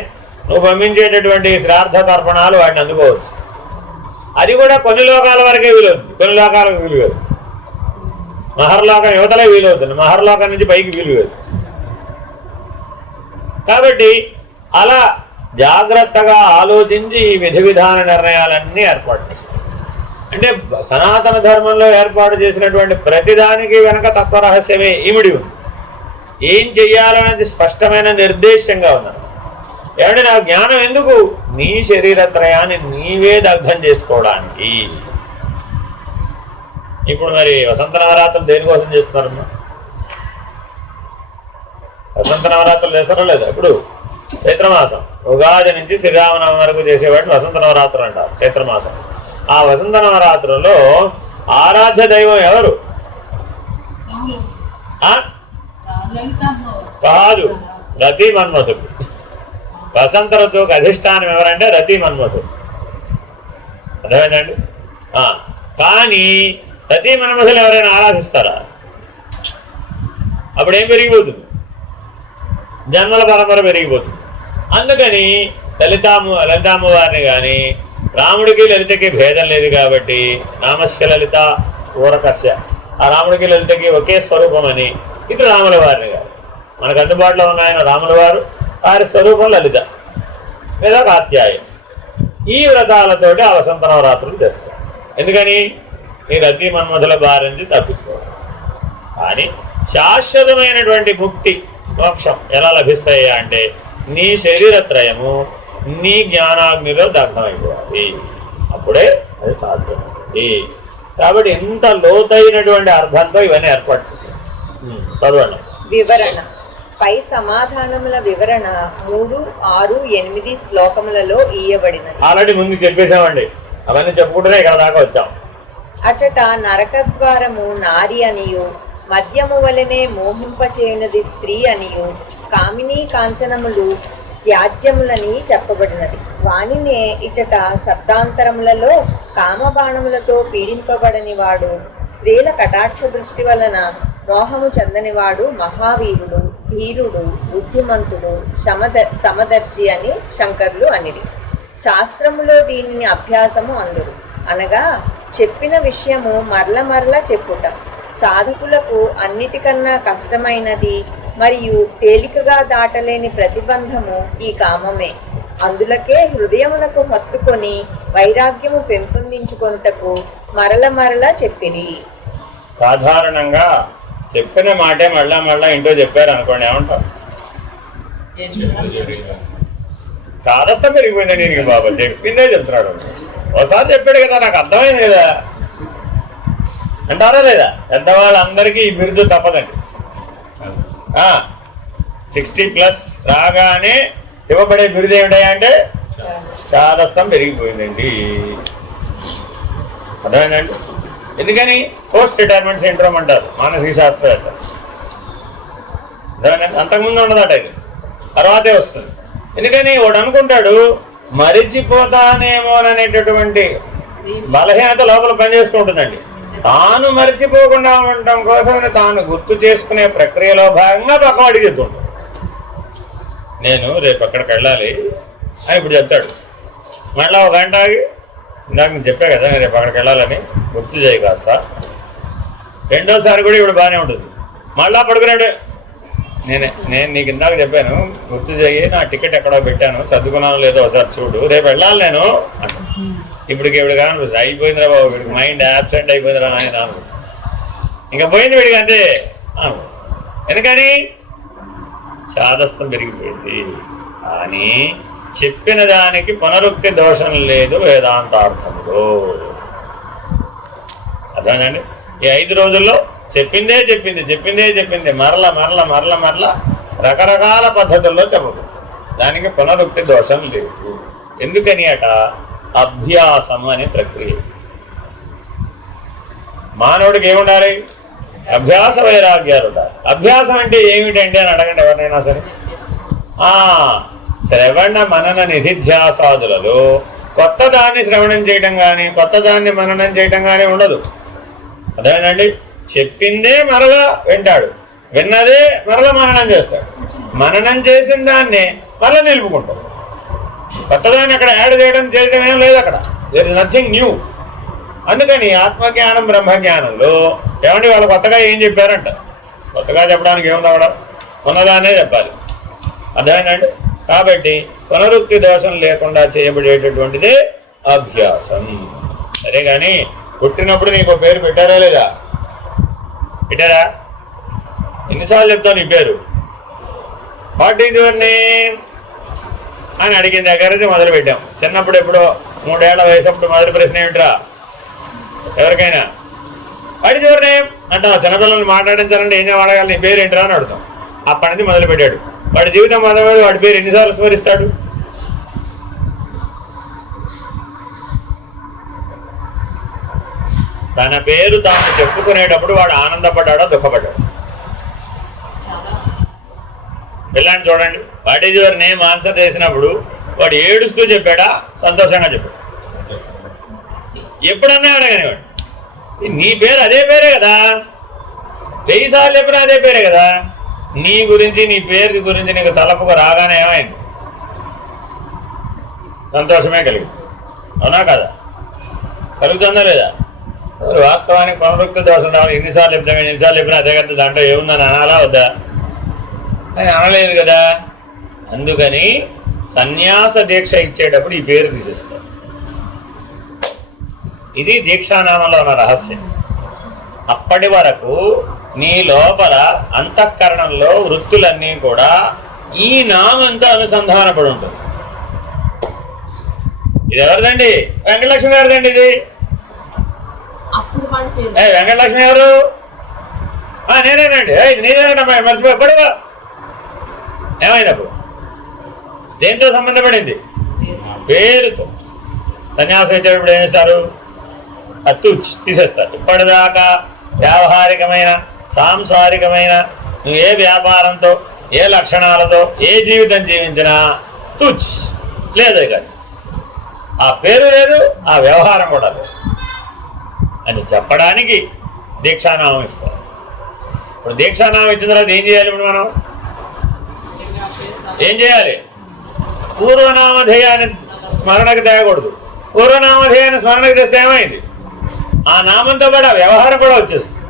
నువ్వు పంపించేటటువంటి శ్రాద్ధ తర్పణాలు వాటిని అందుకోవచ్చు. అది కూడా కొన్ని లోకాల వరకే వీలవుతుంది, కొన్ని లోకాలకు వీలువేదు. మహర్లోకం యువతలే వీలవుతుంది, మహర్లోకం నుంచి పైకి వీలువేదు. కాబట్టి అలా జాగ్రత్తగా ఆలోచించి ఈ విధి విధాన నిర్ణయాలన్నీ ఏర్పాటు చేస్తారు. అంటే సనాతన ధర్మంలో ఏర్పాటు చేసినటువంటి ప్రతిదానికి వెనక తత్వరహస్యమే ఇమిడి ఉంది. ఏం చెయ్యాలనేది స్పష్టమైన నిర్దేశంగా ఉన్నది. ఏమంటే నా జ్ఞానం ఎందుకు? నీ శరీరత్రయాన్ని నీవే దగ్ధం చేసుకోవడానికి. ఇప్పుడు మరి వసంత నవరాత్రులు దేనికోసం చేస్తున్నారమ్మా? వసంత నవరాత్రులు చేస్తారా లేదా? ఇప్పుడు చైత్రమాసం ఉగాది నుంచి శ్రీరామనవమి వరకు చేసేవాడిని వసంత నవరాత్రులు అంటారు, చైత్రమాసం. ఆ వసంత నవరాత్రుల్లో ఆరాధ్య దైవం ఎవరు? కాదు, రతి మన్మథుడు. వసంత ఋతువుకి అధిష్టానం ఎవరంటే రతి మన్మథుడు. అర్థమైందండి? కానీ రతి మన్మథులు ఎవరైనా ఆరాధిస్తారా? అప్పుడు ఏం పెరిగిపోతుంది? జన్మల పరంపర పెరిగిపోతుంది. అందుకని లలితామ్మ వారిని కానీ, రాముడికి లలితకి భేదం లేదు కాబట్టి రామస్య లలిత ఊరకస్య, ఆ రాముడికి లలితకి ఒకే స్వరూపం అని ఇటు రాముల వారిని కాదు. మనకు అందుబాటులో ఉన్న ఆయన రాముల వారు, వారి స్వరూపం లలిత లేదా కాత్యాయని. ఈ వ్రతాలతోటి ఆ వసంత నవరాత్రులు చేస్తారు. ఎందుకని? ఈ రతి మన్మథుల బారి నుంచి తప్పించుకోవాలి. కానీ శాశ్వతమైనటువంటి ముక్తి మోక్షం ఎలా లభిస్తాయి అంటే నీ శరీరత్రయము నీ జ్ఞానాగ్నిలో దగ్ధమైపోవాలి, అప్పుడే అది సాధ్యమవుతుంది. కాబట్టి ఇంత లోతైనటువంటి అర్థంతో ఇవన్నీ ఏర్పాటు చేశారు. చదవండి. వివరణ. పై సమాధానముల వివరణ 3, 6, 8 శ్లోకములలో ఇయ్యబడినది. ఆల్రెడీ ముందు చెప్పేశామండి, అవన్నీ చెప్పుకుంటూనే ఇక్కడ దాకా వచ్చాం. అచట నరకద్వారము నారి అనియు, మద్యము వలనే మోహింపచేయునది స్త్రీ అనియు, కామినీ కాంచనములు త్యాజ్యములని చెప్పబడినది. వానినే ఇచట శబ్దాంతరములలో కామబాణములతో పీడింపబడని వాడు, స్త్రీల కటాక్ష దృష్టి వలన మోహము చెందనివాడు మహావీరుడు, ధీరుడు, బుద్ధిమంతుడు, సమదర్శి అని శంకరులు అనిరి. శాస్త్రములో దీనిని అభ్యాసము అందురు. అనగా చెప్పిన విషయము మరల చెప్పుట. సాధకులకు అన్నిటికన్నా కష్టమైనది మరియు తేలికగా దాటలేని ప్రతిబంధము ఈ కామమే. అందులకే హృదయమునకు హత్తుకొని వైరాగ్యము పెంపొందించుకొనుటకు మరల చెప్పిరి. సాధారణంగా చెప్పిన మాటే మళ్ళా ఇంటో చెప్పారు అనుకోండి, ఏమంటారు? చాదస్తం పెరిగిపోయింది నేను బాబా, చెప్పిందే చెప్తున్నాడు. ఒకసారి చెప్పాడు కదా, నాకు అర్థమైంది కదా అంటారా లేదా? పెద్దవాళ్ళందరికీ ఈ బిరుదు తప్పదండి. 60+ రాగానే ఇవ్వబడే బిరుదు ఏమిటాయా అంటే చాదస్తం పెరిగిపోయిందండి. అర్థమైందండి? ఎందుకని పోస్ట్ రిటైర్మెంట్ సిండ్రోమ్ అంటారు మానసిక శాస్త్రవేత్త. అర్థమైందండి? అంతకుముందు ఉండదట, ఇది తర్వాతే వస్తుంది. ఎందుకని వాడు అనుకుంటాడు మరిచిపోతానేమోననేటటువంటి బలహీనత లోపల పనిచేస్తూ ఉంటుందండి. తాను మరిచిపోకుండా ఉండటం కోసం తాను గుర్తు చేసుకునే ప్రక్రియలో భాగంగా పక్కవాడికి చెప్తుంటాడు. నేను రేపు అక్కడికి వెళ్ళాలి అని ఇప్పుడు చెప్తాడు. మళ్ళీ ఒక గంట ఆగి ఇందాక నేను చెప్పా కదా నేను రేపు అక్కడికి వెళ్ళాలని గుర్తు చేయి కాస్త. రెండోసారి కూడా ఇప్పుడు బాగానే ఉంటుంది. మళ్ళా పడుకున్నాడు, నేను నీకు ఇందాక చెప్పాను గుర్తు చేయి, నా టికెట్ ఎక్కడో పెట్టాను సర్దుకున్నాను లేదో ఒకసారి చూడు, రేపు వెళ్ళాలి నేను అంట. ఇప్పుడు కానిపిస్తుంది అయిపోయిందిరా బాబు, వీడికి మైండ్ యాబ్సెంట్ అయిపోయిందిరా నాయన, ఇంకా పోయింది వీడికి అంతే. ఎందుకని చాదస్తం పెరిగిపోయింది. కానీ చెప్పిన దానికి పునరుక్తి దోషం లేదు వేదాంతార్థంలో. అర్థమైందండి? ఈ 5 రోజుల్లో చెప్పిందే మరల రకరకాల పద్ధతుల్లో చెప్పదు. దానికి పునరుక్తి దోషం లేదు. ఎందుకని అట అభ్యాసం అనే ప్రక్రియ. మానవుడికి ఏముండాలి? అభ్యాస వైరాగ్యాలు ఉండాలి. అభ్యాసం అంటే ఏమిటండి అని అడగండి ఎవరినైనా సరే. శ్రవణ మనన నిధిధ్యాసాదులలో కొత్త దాన్ని శ్రవణం చేయటం కానీ కొత్త దాన్ని మననం చేయటం కానీ ఉండదు. అదేనండి? చెప్పిందే మరలా వింటాడు, విన్నదే మరలా మననం చేస్తాడు, మననం చేసిన దాన్ని మరలా నిలుపుకుంటాడు. కొత్తదాన్ని అక్కడ యాడ్ చేయడం ఏం లేదు. అక్కడ దేర్ ఇస్ నథింగ్ న్యూ. అందుకని ఆత్మజ్ఞానం బ్రహ్మజ్ఞానంలో ఏమంటే వాళ్ళు కొత్తగా ఏం చెప్పారంట, కొత్తగా చెప్పడానికి ఏముంది అక్కడ, ఉన్నదాన్నే చెప్పాలి. అర్థమైందండి? కాబట్టి పునరుక్తి దోషం లేకుండా చేయబడేటటువంటిదే అభ్యాసం. సరే కానీ పుట్టినప్పుడు నీకు పేరు పెట్టారా లేదా? పెట్టారా? ఎన్నిసార్లు చెప్తావు నీ పేరు? వాట్ ఈజ్ యువర్ నేమ్ అని అడిగిన దగ్గర నుంచి మొదలు పెట్టాం. చిన్నప్పుడు ఎప్పుడో 3 ఏళ్ల వయసు అప్పుడు మొదటి ప్రశ్న ఏమిట్రా ఎవరికైనా? వాట్ ఈజ్ యువర్ నేమ్ అంటే చిన్నపిల్లల్ని మాట్లాడించాలంటే ఏం అడగాలి, నీ పేరు ఏంట్రా అని అడుగుతాం. అప్పటి నుంచి మొదలు పెట్టాడు. వాడి జీవితం మొదలు వాడి పేరు ఎన్నిసార్లు స్మరిస్తాడు? తన పేరు తాను చెప్పుకునేటప్పుడు వాడు ఆనందపడ్డాడో దుఃఖపడ్డాడు? పిల్లాన్ని చూడండి, what is your name answer చేసినప్పుడు వాడు ఏడుస్తూ చెప్పాడా సంతోషంగా చెప్పాడు? ఎప్పుడన్నా అడగనివాడు నీ పేరు అదే పేరే కదా, 1000 సార్లు చెప్పినా అదే పేరే కదా. నీ గురించి నీ పేరు గురించి నీకు తలపుకు రాగానే ఏమైంది? సంతోషమే కలిగింది. అవునా కదా? కలుగుతుందా లేదా? వాస్తవానికి పునరుక్తి దోషం రావాలి. ఎన్నిసార్లు చెప్పినా అదే కదా, దాంట్లో ఏముందని అనాలా వద్దా? అని అనలేదు కదా. అందుకని సన్యాస దీక్ష ఇచ్చేటప్పుడు ఈ పేరు తీసేస్తారు. ఇది దీక్షానామంలో ఉన్న రహస్యం. అప్పటి వరకు నీ లోపల అంతఃకరణంలో వృత్తులన్నీ కూడా ఈ నామంతో అనుసంధానపడి ఉంటుంది. ఇది ఎవరిదండి? వెంకటలక్ష్మి గారిదండి. ఇది వెంకటలక్ష్మి ఎవరు? నేనేనండి. ఇది నేనేనంటమ్మా, మర్చిపోయా. ఏమైనప్పుడు దేంతో సంబంధపడింది? పేరుతో. సన్యాసం ఇచ్చేటప్పుడు ఏం చేస్తారు? అతుచ్ తీసేస్తారు. ఇప్పటిదాకా వ్యావహారికమైన సాంసారికమైన నువ్వు ఏ వ్యాపారంతో ఏ లక్షణాలతో ఏ జీవితం జీవించినా తుచ్ లేదే కానీ ఆ పేరు లేదు, ఆ వ్యవహారం కూడా లేదు అని చెప్పడానికి దీక్షానామం ఇస్తారు. ఇప్పుడు దీక్షానామం ఇచ్చిన తర్వాత ఏం చేయాలి? ఇప్పుడు మనం ఏం చేయాలి? పూర్వనామధేయాన్ని స్మరణకు తేయకూడదు. పూర్వనామధేయాన్ని స్మరణకు తెస్తే ఏమైంది? ఆ నామంతో పాటు ఆ వ్యవహారం కూడా వచ్చేస్తుంది.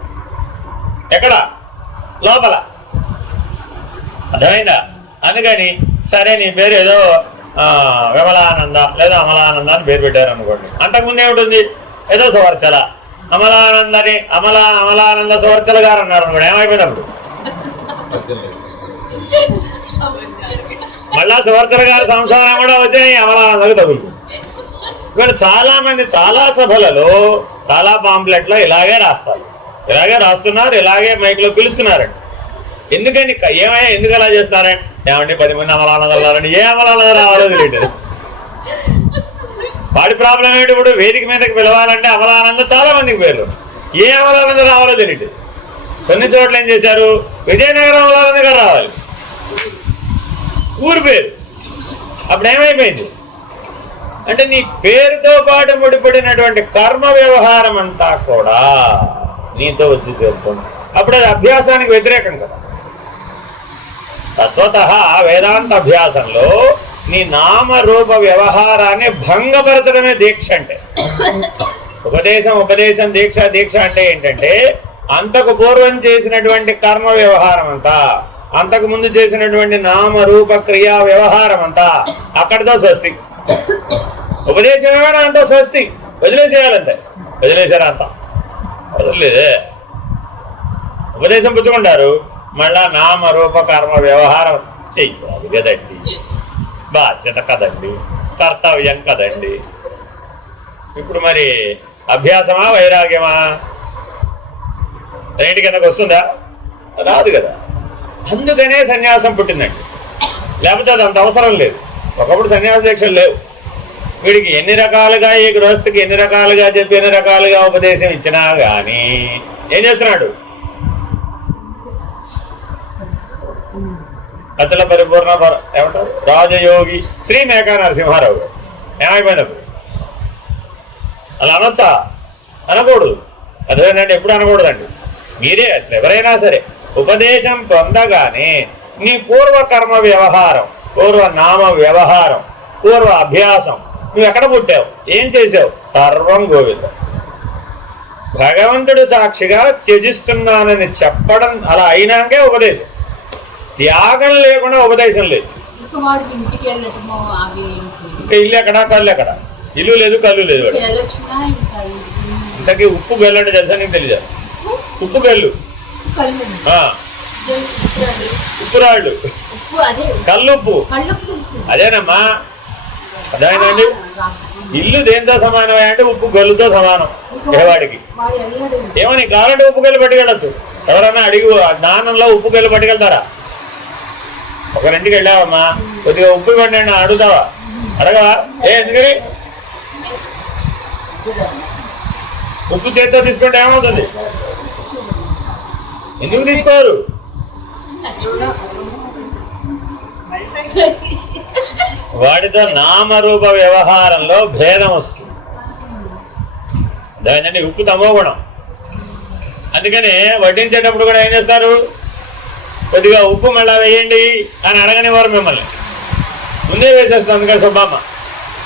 ఎక్కడ? లోపల. అర్థమైందా? అందుకని సరే నీ పేరు ఏదో విమలానంద లేదా అమలానంద అని పేరు పెట్టారు అనుకోండి. అంతకుముందు ఏమిటి? ఏదో సువర్చల అమలానందని అమలానంద సువర్చల గారు అన్నారు అనుకోండి. ఏమైపోయినప్పుడు మళ్ళా సువర్చల గారి సంసారం కూడా వచ్చాయి, అమలానందకు తగులుతుంది. ఇక్కడ చాలా మంది చాలా సభలలో చాలా పాంప్లెట్లో ఇలాగే రాస్తారు, ఇలాగే రాస్తున్నారు, ఇలాగే మైక్లో పిలుస్తున్నారండి. ఎందుకని ఏమయ్యా ఎందుకు అలా చేస్తారని ఏమంటే 10 మంది అమలానందన్నారని ఏ అమలానంద రావాలో తెలియదు. వాడి ప్రాబ్లం ఏంటి? ఇప్పుడు వేదిక మీదకి పిలవాలంటే అమలానంద చాలా మందికి పేర్లు, ఏ అమలానంద రావాలో తెలియదు. కొన్ని చోట్ల ఏం చేశారు, విజయనగరం అమలానంద గారు రావాలి ఊరి పేరు. అప్పుడు ఏమైపోయింది అంటే నీ పేరుతో పాటు ముడిపడినటువంటి కర్మ వ్యవహారం అంతా కూడా నీతో వచ్చి చేరుతుంది. అప్పుడు అది అభ్యాసానికి వ్యతిరేకం కదా. తత్వత వేదాంత అభ్యాసంలో నీ నామరూప వ్యవహారాన్ని భంగపరచడమే దీక్ష అంటే. ఉపదేశం దీక్ష అంటే ఏంటంటే అంతకు పూర్వం చేసినటువంటి కర్మ వ్యవహారం అంతా, అంతకు ముందు చేసినటువంటి నామరూప క్రియా వ్యవహారం అంతా అక్కడితో స్వస్తి. ఉపదేశం ఏమైనా అంతా స్వస్తి, వదిలేసేయాలంతే. వదిలేసారా అంతా వదిలేదే. ఉపదేశం పుచ్చుకుంటారు, మళ్ళా నామరూప కర్మ వ్యవహారం చెయ్యాలి కదండి, బాధ్యత కదండి, కర్తవ్యం కదండి. ఇప్పుడు మరి అభ్యాసమా వైరాగ్యమా రెంటి కిందకు వస్తుందా? రాదు కదా. అందుకనే సన్యాసం పుట్టిందండి, లేకపోతే అది అంత అవసరం లేదు. ఒకప్పుడు సన్యాస దీక్షలు లేవు. వీడికి ఎన్ని రకాలుగా, ఈ గృహస్థికి ఎన్ని రకాలుగా చెప్పి ఎన్ని రకాలుగా ఉపదేశం ఇచ్చినా కానీ ఏం చేస్తున్నాడు? అచల పరిపూర్ణ ఏమంటారు రాజయోగి శ్రీ మేకా నరసింహారావు ఏమైపోయినప్పుడు అలా అనొచ్చా? అనకూడదు. అదేంటంటే ఎప్పుడు అనకూడదండి. మీరే అసలు ఎవరైనా సరే ఉపదేశం పొందగానే నీ పూర్వకర్మ వ్యవహారం, పూర్వ నామ వ్యవహారం, పూర్వ అభ్యాసం, నువ్వు ఎక్కడ పుట్టావు, ఏం చేసావు, సర్వం గోవింద. భగవంతుడు సాక్షిగా త్యజిస్తున్నానని చెప్పడం అలా అయినాకే ఉపదేశం. త్యాగం లేకుండా ఉపదేశం లేదు. ఇంకా ఇల్లు ఎక్కడా, కళ్ళు ఎక్కడ? ఇల్లు లేదు, కళ్ళు లేదు. వాడు ఇంతకీ ఉప్పు గల్లు అంటే తెలుసా? నీకు తెలీదా? ఉప్పు గల్లు, ఉప్పురాళ్ళు, కల్లుప్పు అదేనమ్మా. అదేనండి. ఇల్లు దేంతో సమానమే అంటే ఉప్పు గల్లుతో సమానం. ఏవాడికి ఏమని కావాలంటే ఉప్పు గల్లు పట్టుకెళ్ళచ్చు. ఎవరన్నా అడిగి నాన్నంలో ఉప్పు గల్లు పట్టుకెళ్తారా? ఒకరింటికి వెళ్ళావమ్మా, కొద్దిగా ఉప్పు ఇవ్వండి అని అడుగుతావా? అడగవా? ఎందుకని? ఉప్పు చేతితో తీసుకుంటే ఏమవుతుంది? ఎందుకు తీసుకోరు? వాటితో నామరూప వ్యవహారంలో భేదం వస్తుంది. దాని ఉప్పు తమో గుణం. అందుకని వడ్డించేటప్పుడు కూడా ఏం చేస్తారు? కొద్దిగా ఉప్పు మళ్ళా వేయండి అని అడగనివారు మిమ్మల్ని, ముందే వేసేస్తాం. అందుకని సుబ్బమ్మ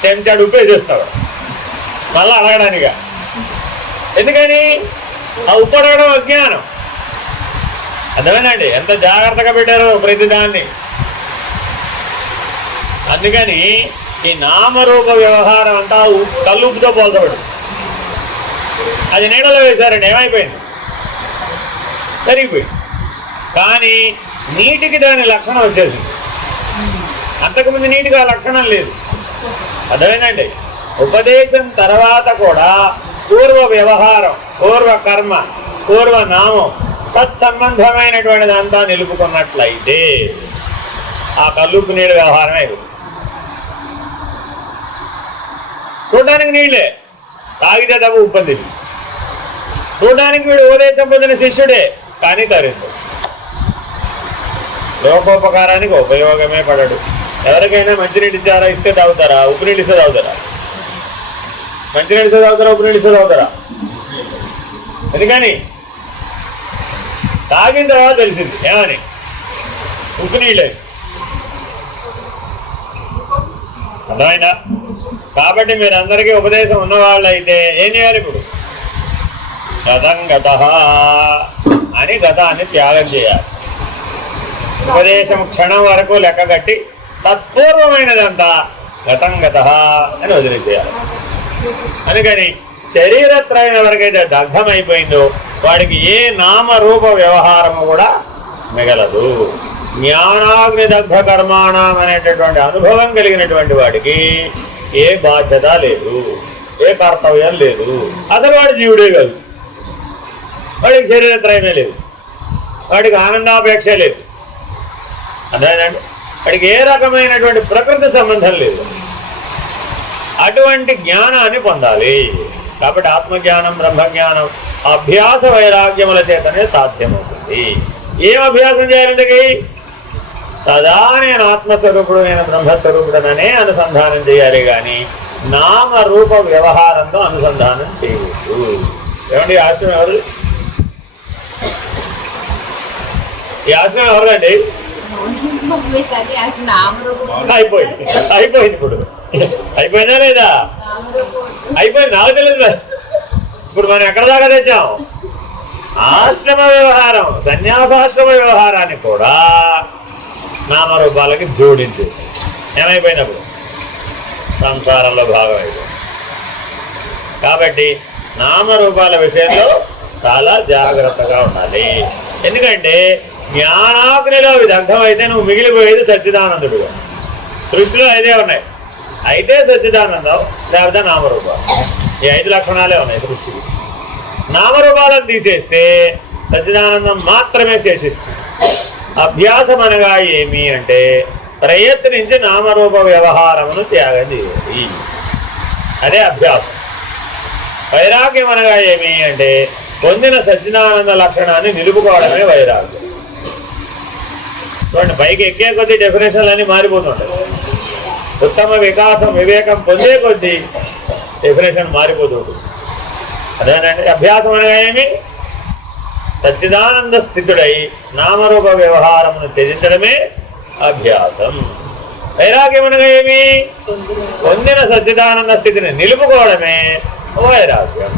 చెంచాడు ఉప్పు వేసేస్తాడు మళ్ళీ అడగడానిక. ఎందుకని? ఆ ఉప్పు అడగడం అజ్ఞానం. అర్థమేనండి ఎంత జాగ్రత్తగా పెట్టారో ప్రతిదాన్ని. అందుకని ఈ నామరూప వ్యవహారం అంతా కల్లుపుతో పోల్చబడు. అది నీడలో వేశారండి, ఏమైపోయింది? కరిగిపోయింది. కానీ నీటికి దాని లక్షణం వచ్చేసింది. అంతకుముందు నీటికి ఆ లక్షణం లేదు. అర్థమేనండి. ఉపదేశం తర్వాత కూడా పూర్వ వ్యవహారం, పూర్వ కర్మ, పూర్వ నామం, తత్సంబంధమైనటువంటిదంతా నిలుపుకున్నట్లయితే ఆ కల్లుపు నీళ్ళ వ్యవహారమే. చూడడానికి నీళ్ళే, తాగితే తప్ప ఉప్పంది. చూడడానికి వీడు ఉపదేశం పొందిన శిష్యుడే, కానీ తరించు. లోకోపకారానికి ఉపయోగమే పడడు. ఎవరికైనా మంచినీళ్ళు ఇచ్చారా? ఇస్తే తాగుతారా? ఉప్పు నీళ్ళు ఇస్తే తాగుతారా? మంచినీళ్ళు ఇస్తే తాగుతారా? ఉప్పు నీళ్ళు ఇస్తే తాగుతారా? ఎందుకని? తాగిన తర్వాత తెలిసింది ఏమని, ఉప్పు నీళ్ళే. అర్థమైందా? కాబట్టి మీరందరికీ ఉపదేశం ఉన్నవాళ్ళు అయితే ఏం చేయాలి? ఇప్పుడు గతం గత అని గతాన్ని త్యాగం చేయాలి. ఉపదేశం క్షణం వరకు లెక్క కట్టి తత్పూర్వమైనదంతా గతం గత అని వదిలేసేయాలి. అందుకని శరీరత్రయం ఎవరికైతే దగ్ధమైపోయిందో వాడికి ఏ నామరూప వ్యవహారము కూడా మిగలదు. జ్ఞానాగ్ని దగ్ధ కర్మాణం అనేటటువంటి అనుభవం కలిగినటువంటి వాడికి ఏ బాధ్యత లేదు, ఏ కర్తవ్యం లేదు. అసలు వాడి జీవుడే కాదు, వాడికి శరీరత్రయమే లేదు. వాడికి ఆనందాపేక్ష లేదు. అర్థమైందండి? వాడికి ఏ రకమైనటువంటి ప్రకృతి సంబంధం లేదు. అటువంటి జ్ఞానాన్ని పొందాలి. కాబట్టి ఆత్మజ్ఞానం, బ్రహ్మజ్ఞానం అభ్యాస వైరాగ్యముల చేతనే సాధ్యమవుతుంది. ఏం అభ్యాసం చేయాలి? సదా నేను ఆత్మస్వరూపుడు, నేను బ్రహ్మస్వరూపుడననే అనుసంధానం చేయాలి, కానీ నామరూప వ్యవహారంతో అనుసంధానం చేయవద్దు. ఏమండి ఆశ్రమం ఎవరు? ఈ ఆశ్రమం ఎవరండి? అయిపోయింది. ఇప్పుడు అయిపోయిందా లేదా? అయిపోయింది. నాకు తెలియదు. ఇప్పుడు మనం ఎక్కడ దాకా తెచ్చాం? ఆశ్రమ వ్యవహారం, సన్యాసాశ్రమ వ్యవహారాన్ని కూడా నామరూపాలకి జోడించి ఏమైపోయినప్పుడు సంసారంలో భాగం అయిపోయింది. కాబట్టి నామరూపాల విషయంలో చాలా జాగ్రత్తగా ఉండాలి. ఎందుకంటే జ్ఞానాగ్నిలో ఇది అర్థమైతే నువ్వు మిగిలిపోయేది సచ్చిదానందుడుగా. సృష్టిలో ఐదే ఉన్నాయి. అయితే సచ్చిదానందం, లేకపోతే నామరూపాలు. ఈ 5 లక్షణాలే ఉన్నాయి సృష్టికి. నామరూపాలను తీసేస్తే సచ్చిదానందం మాత్రమే శేషిస్తుంది. అభ్యాసం అనగా ఏమి అంటే ప్రయత్నించి నామరూప వ్యవహారమును త్యాగం చేయాలి. అదే అభ్యాసం. వైరాగ్యం అనగా ఏమి అంటే పొందిన సచ్చిదానంద లక్షణాన్ని నిలుపుకోవడమే వైరాగ్యం. చూడండి, పైకి ఎక్కే కొద్దీ డెఫినేషన్లు అన్నీ మారిపోతుంటాయి. ఉత్తమ వికాసం, వివేకం పొందే కొద్దీ డెఫినేషన్ మారిపోతుంటుంది. అదేనండి అభ్యాసం అనగా ఏమి? సచ్చిదానంద స్థితుడై నామరూప వ్యవహారమును త్యజించడమే అభ్యాసం. వైరాగ్యం అనగా ఏమి? పొందిన సచ్చిదానంద స్థితిని నిలుపుకోవడమే వైరాగ్యం.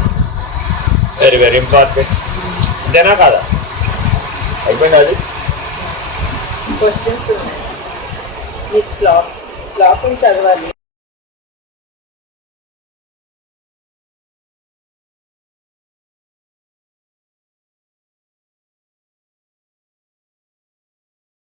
Very very important. అంతేనా కాదా? అయిపోయింది. అది క్వశ్చన్స్ ఈ శ్లోకం చదవాలి.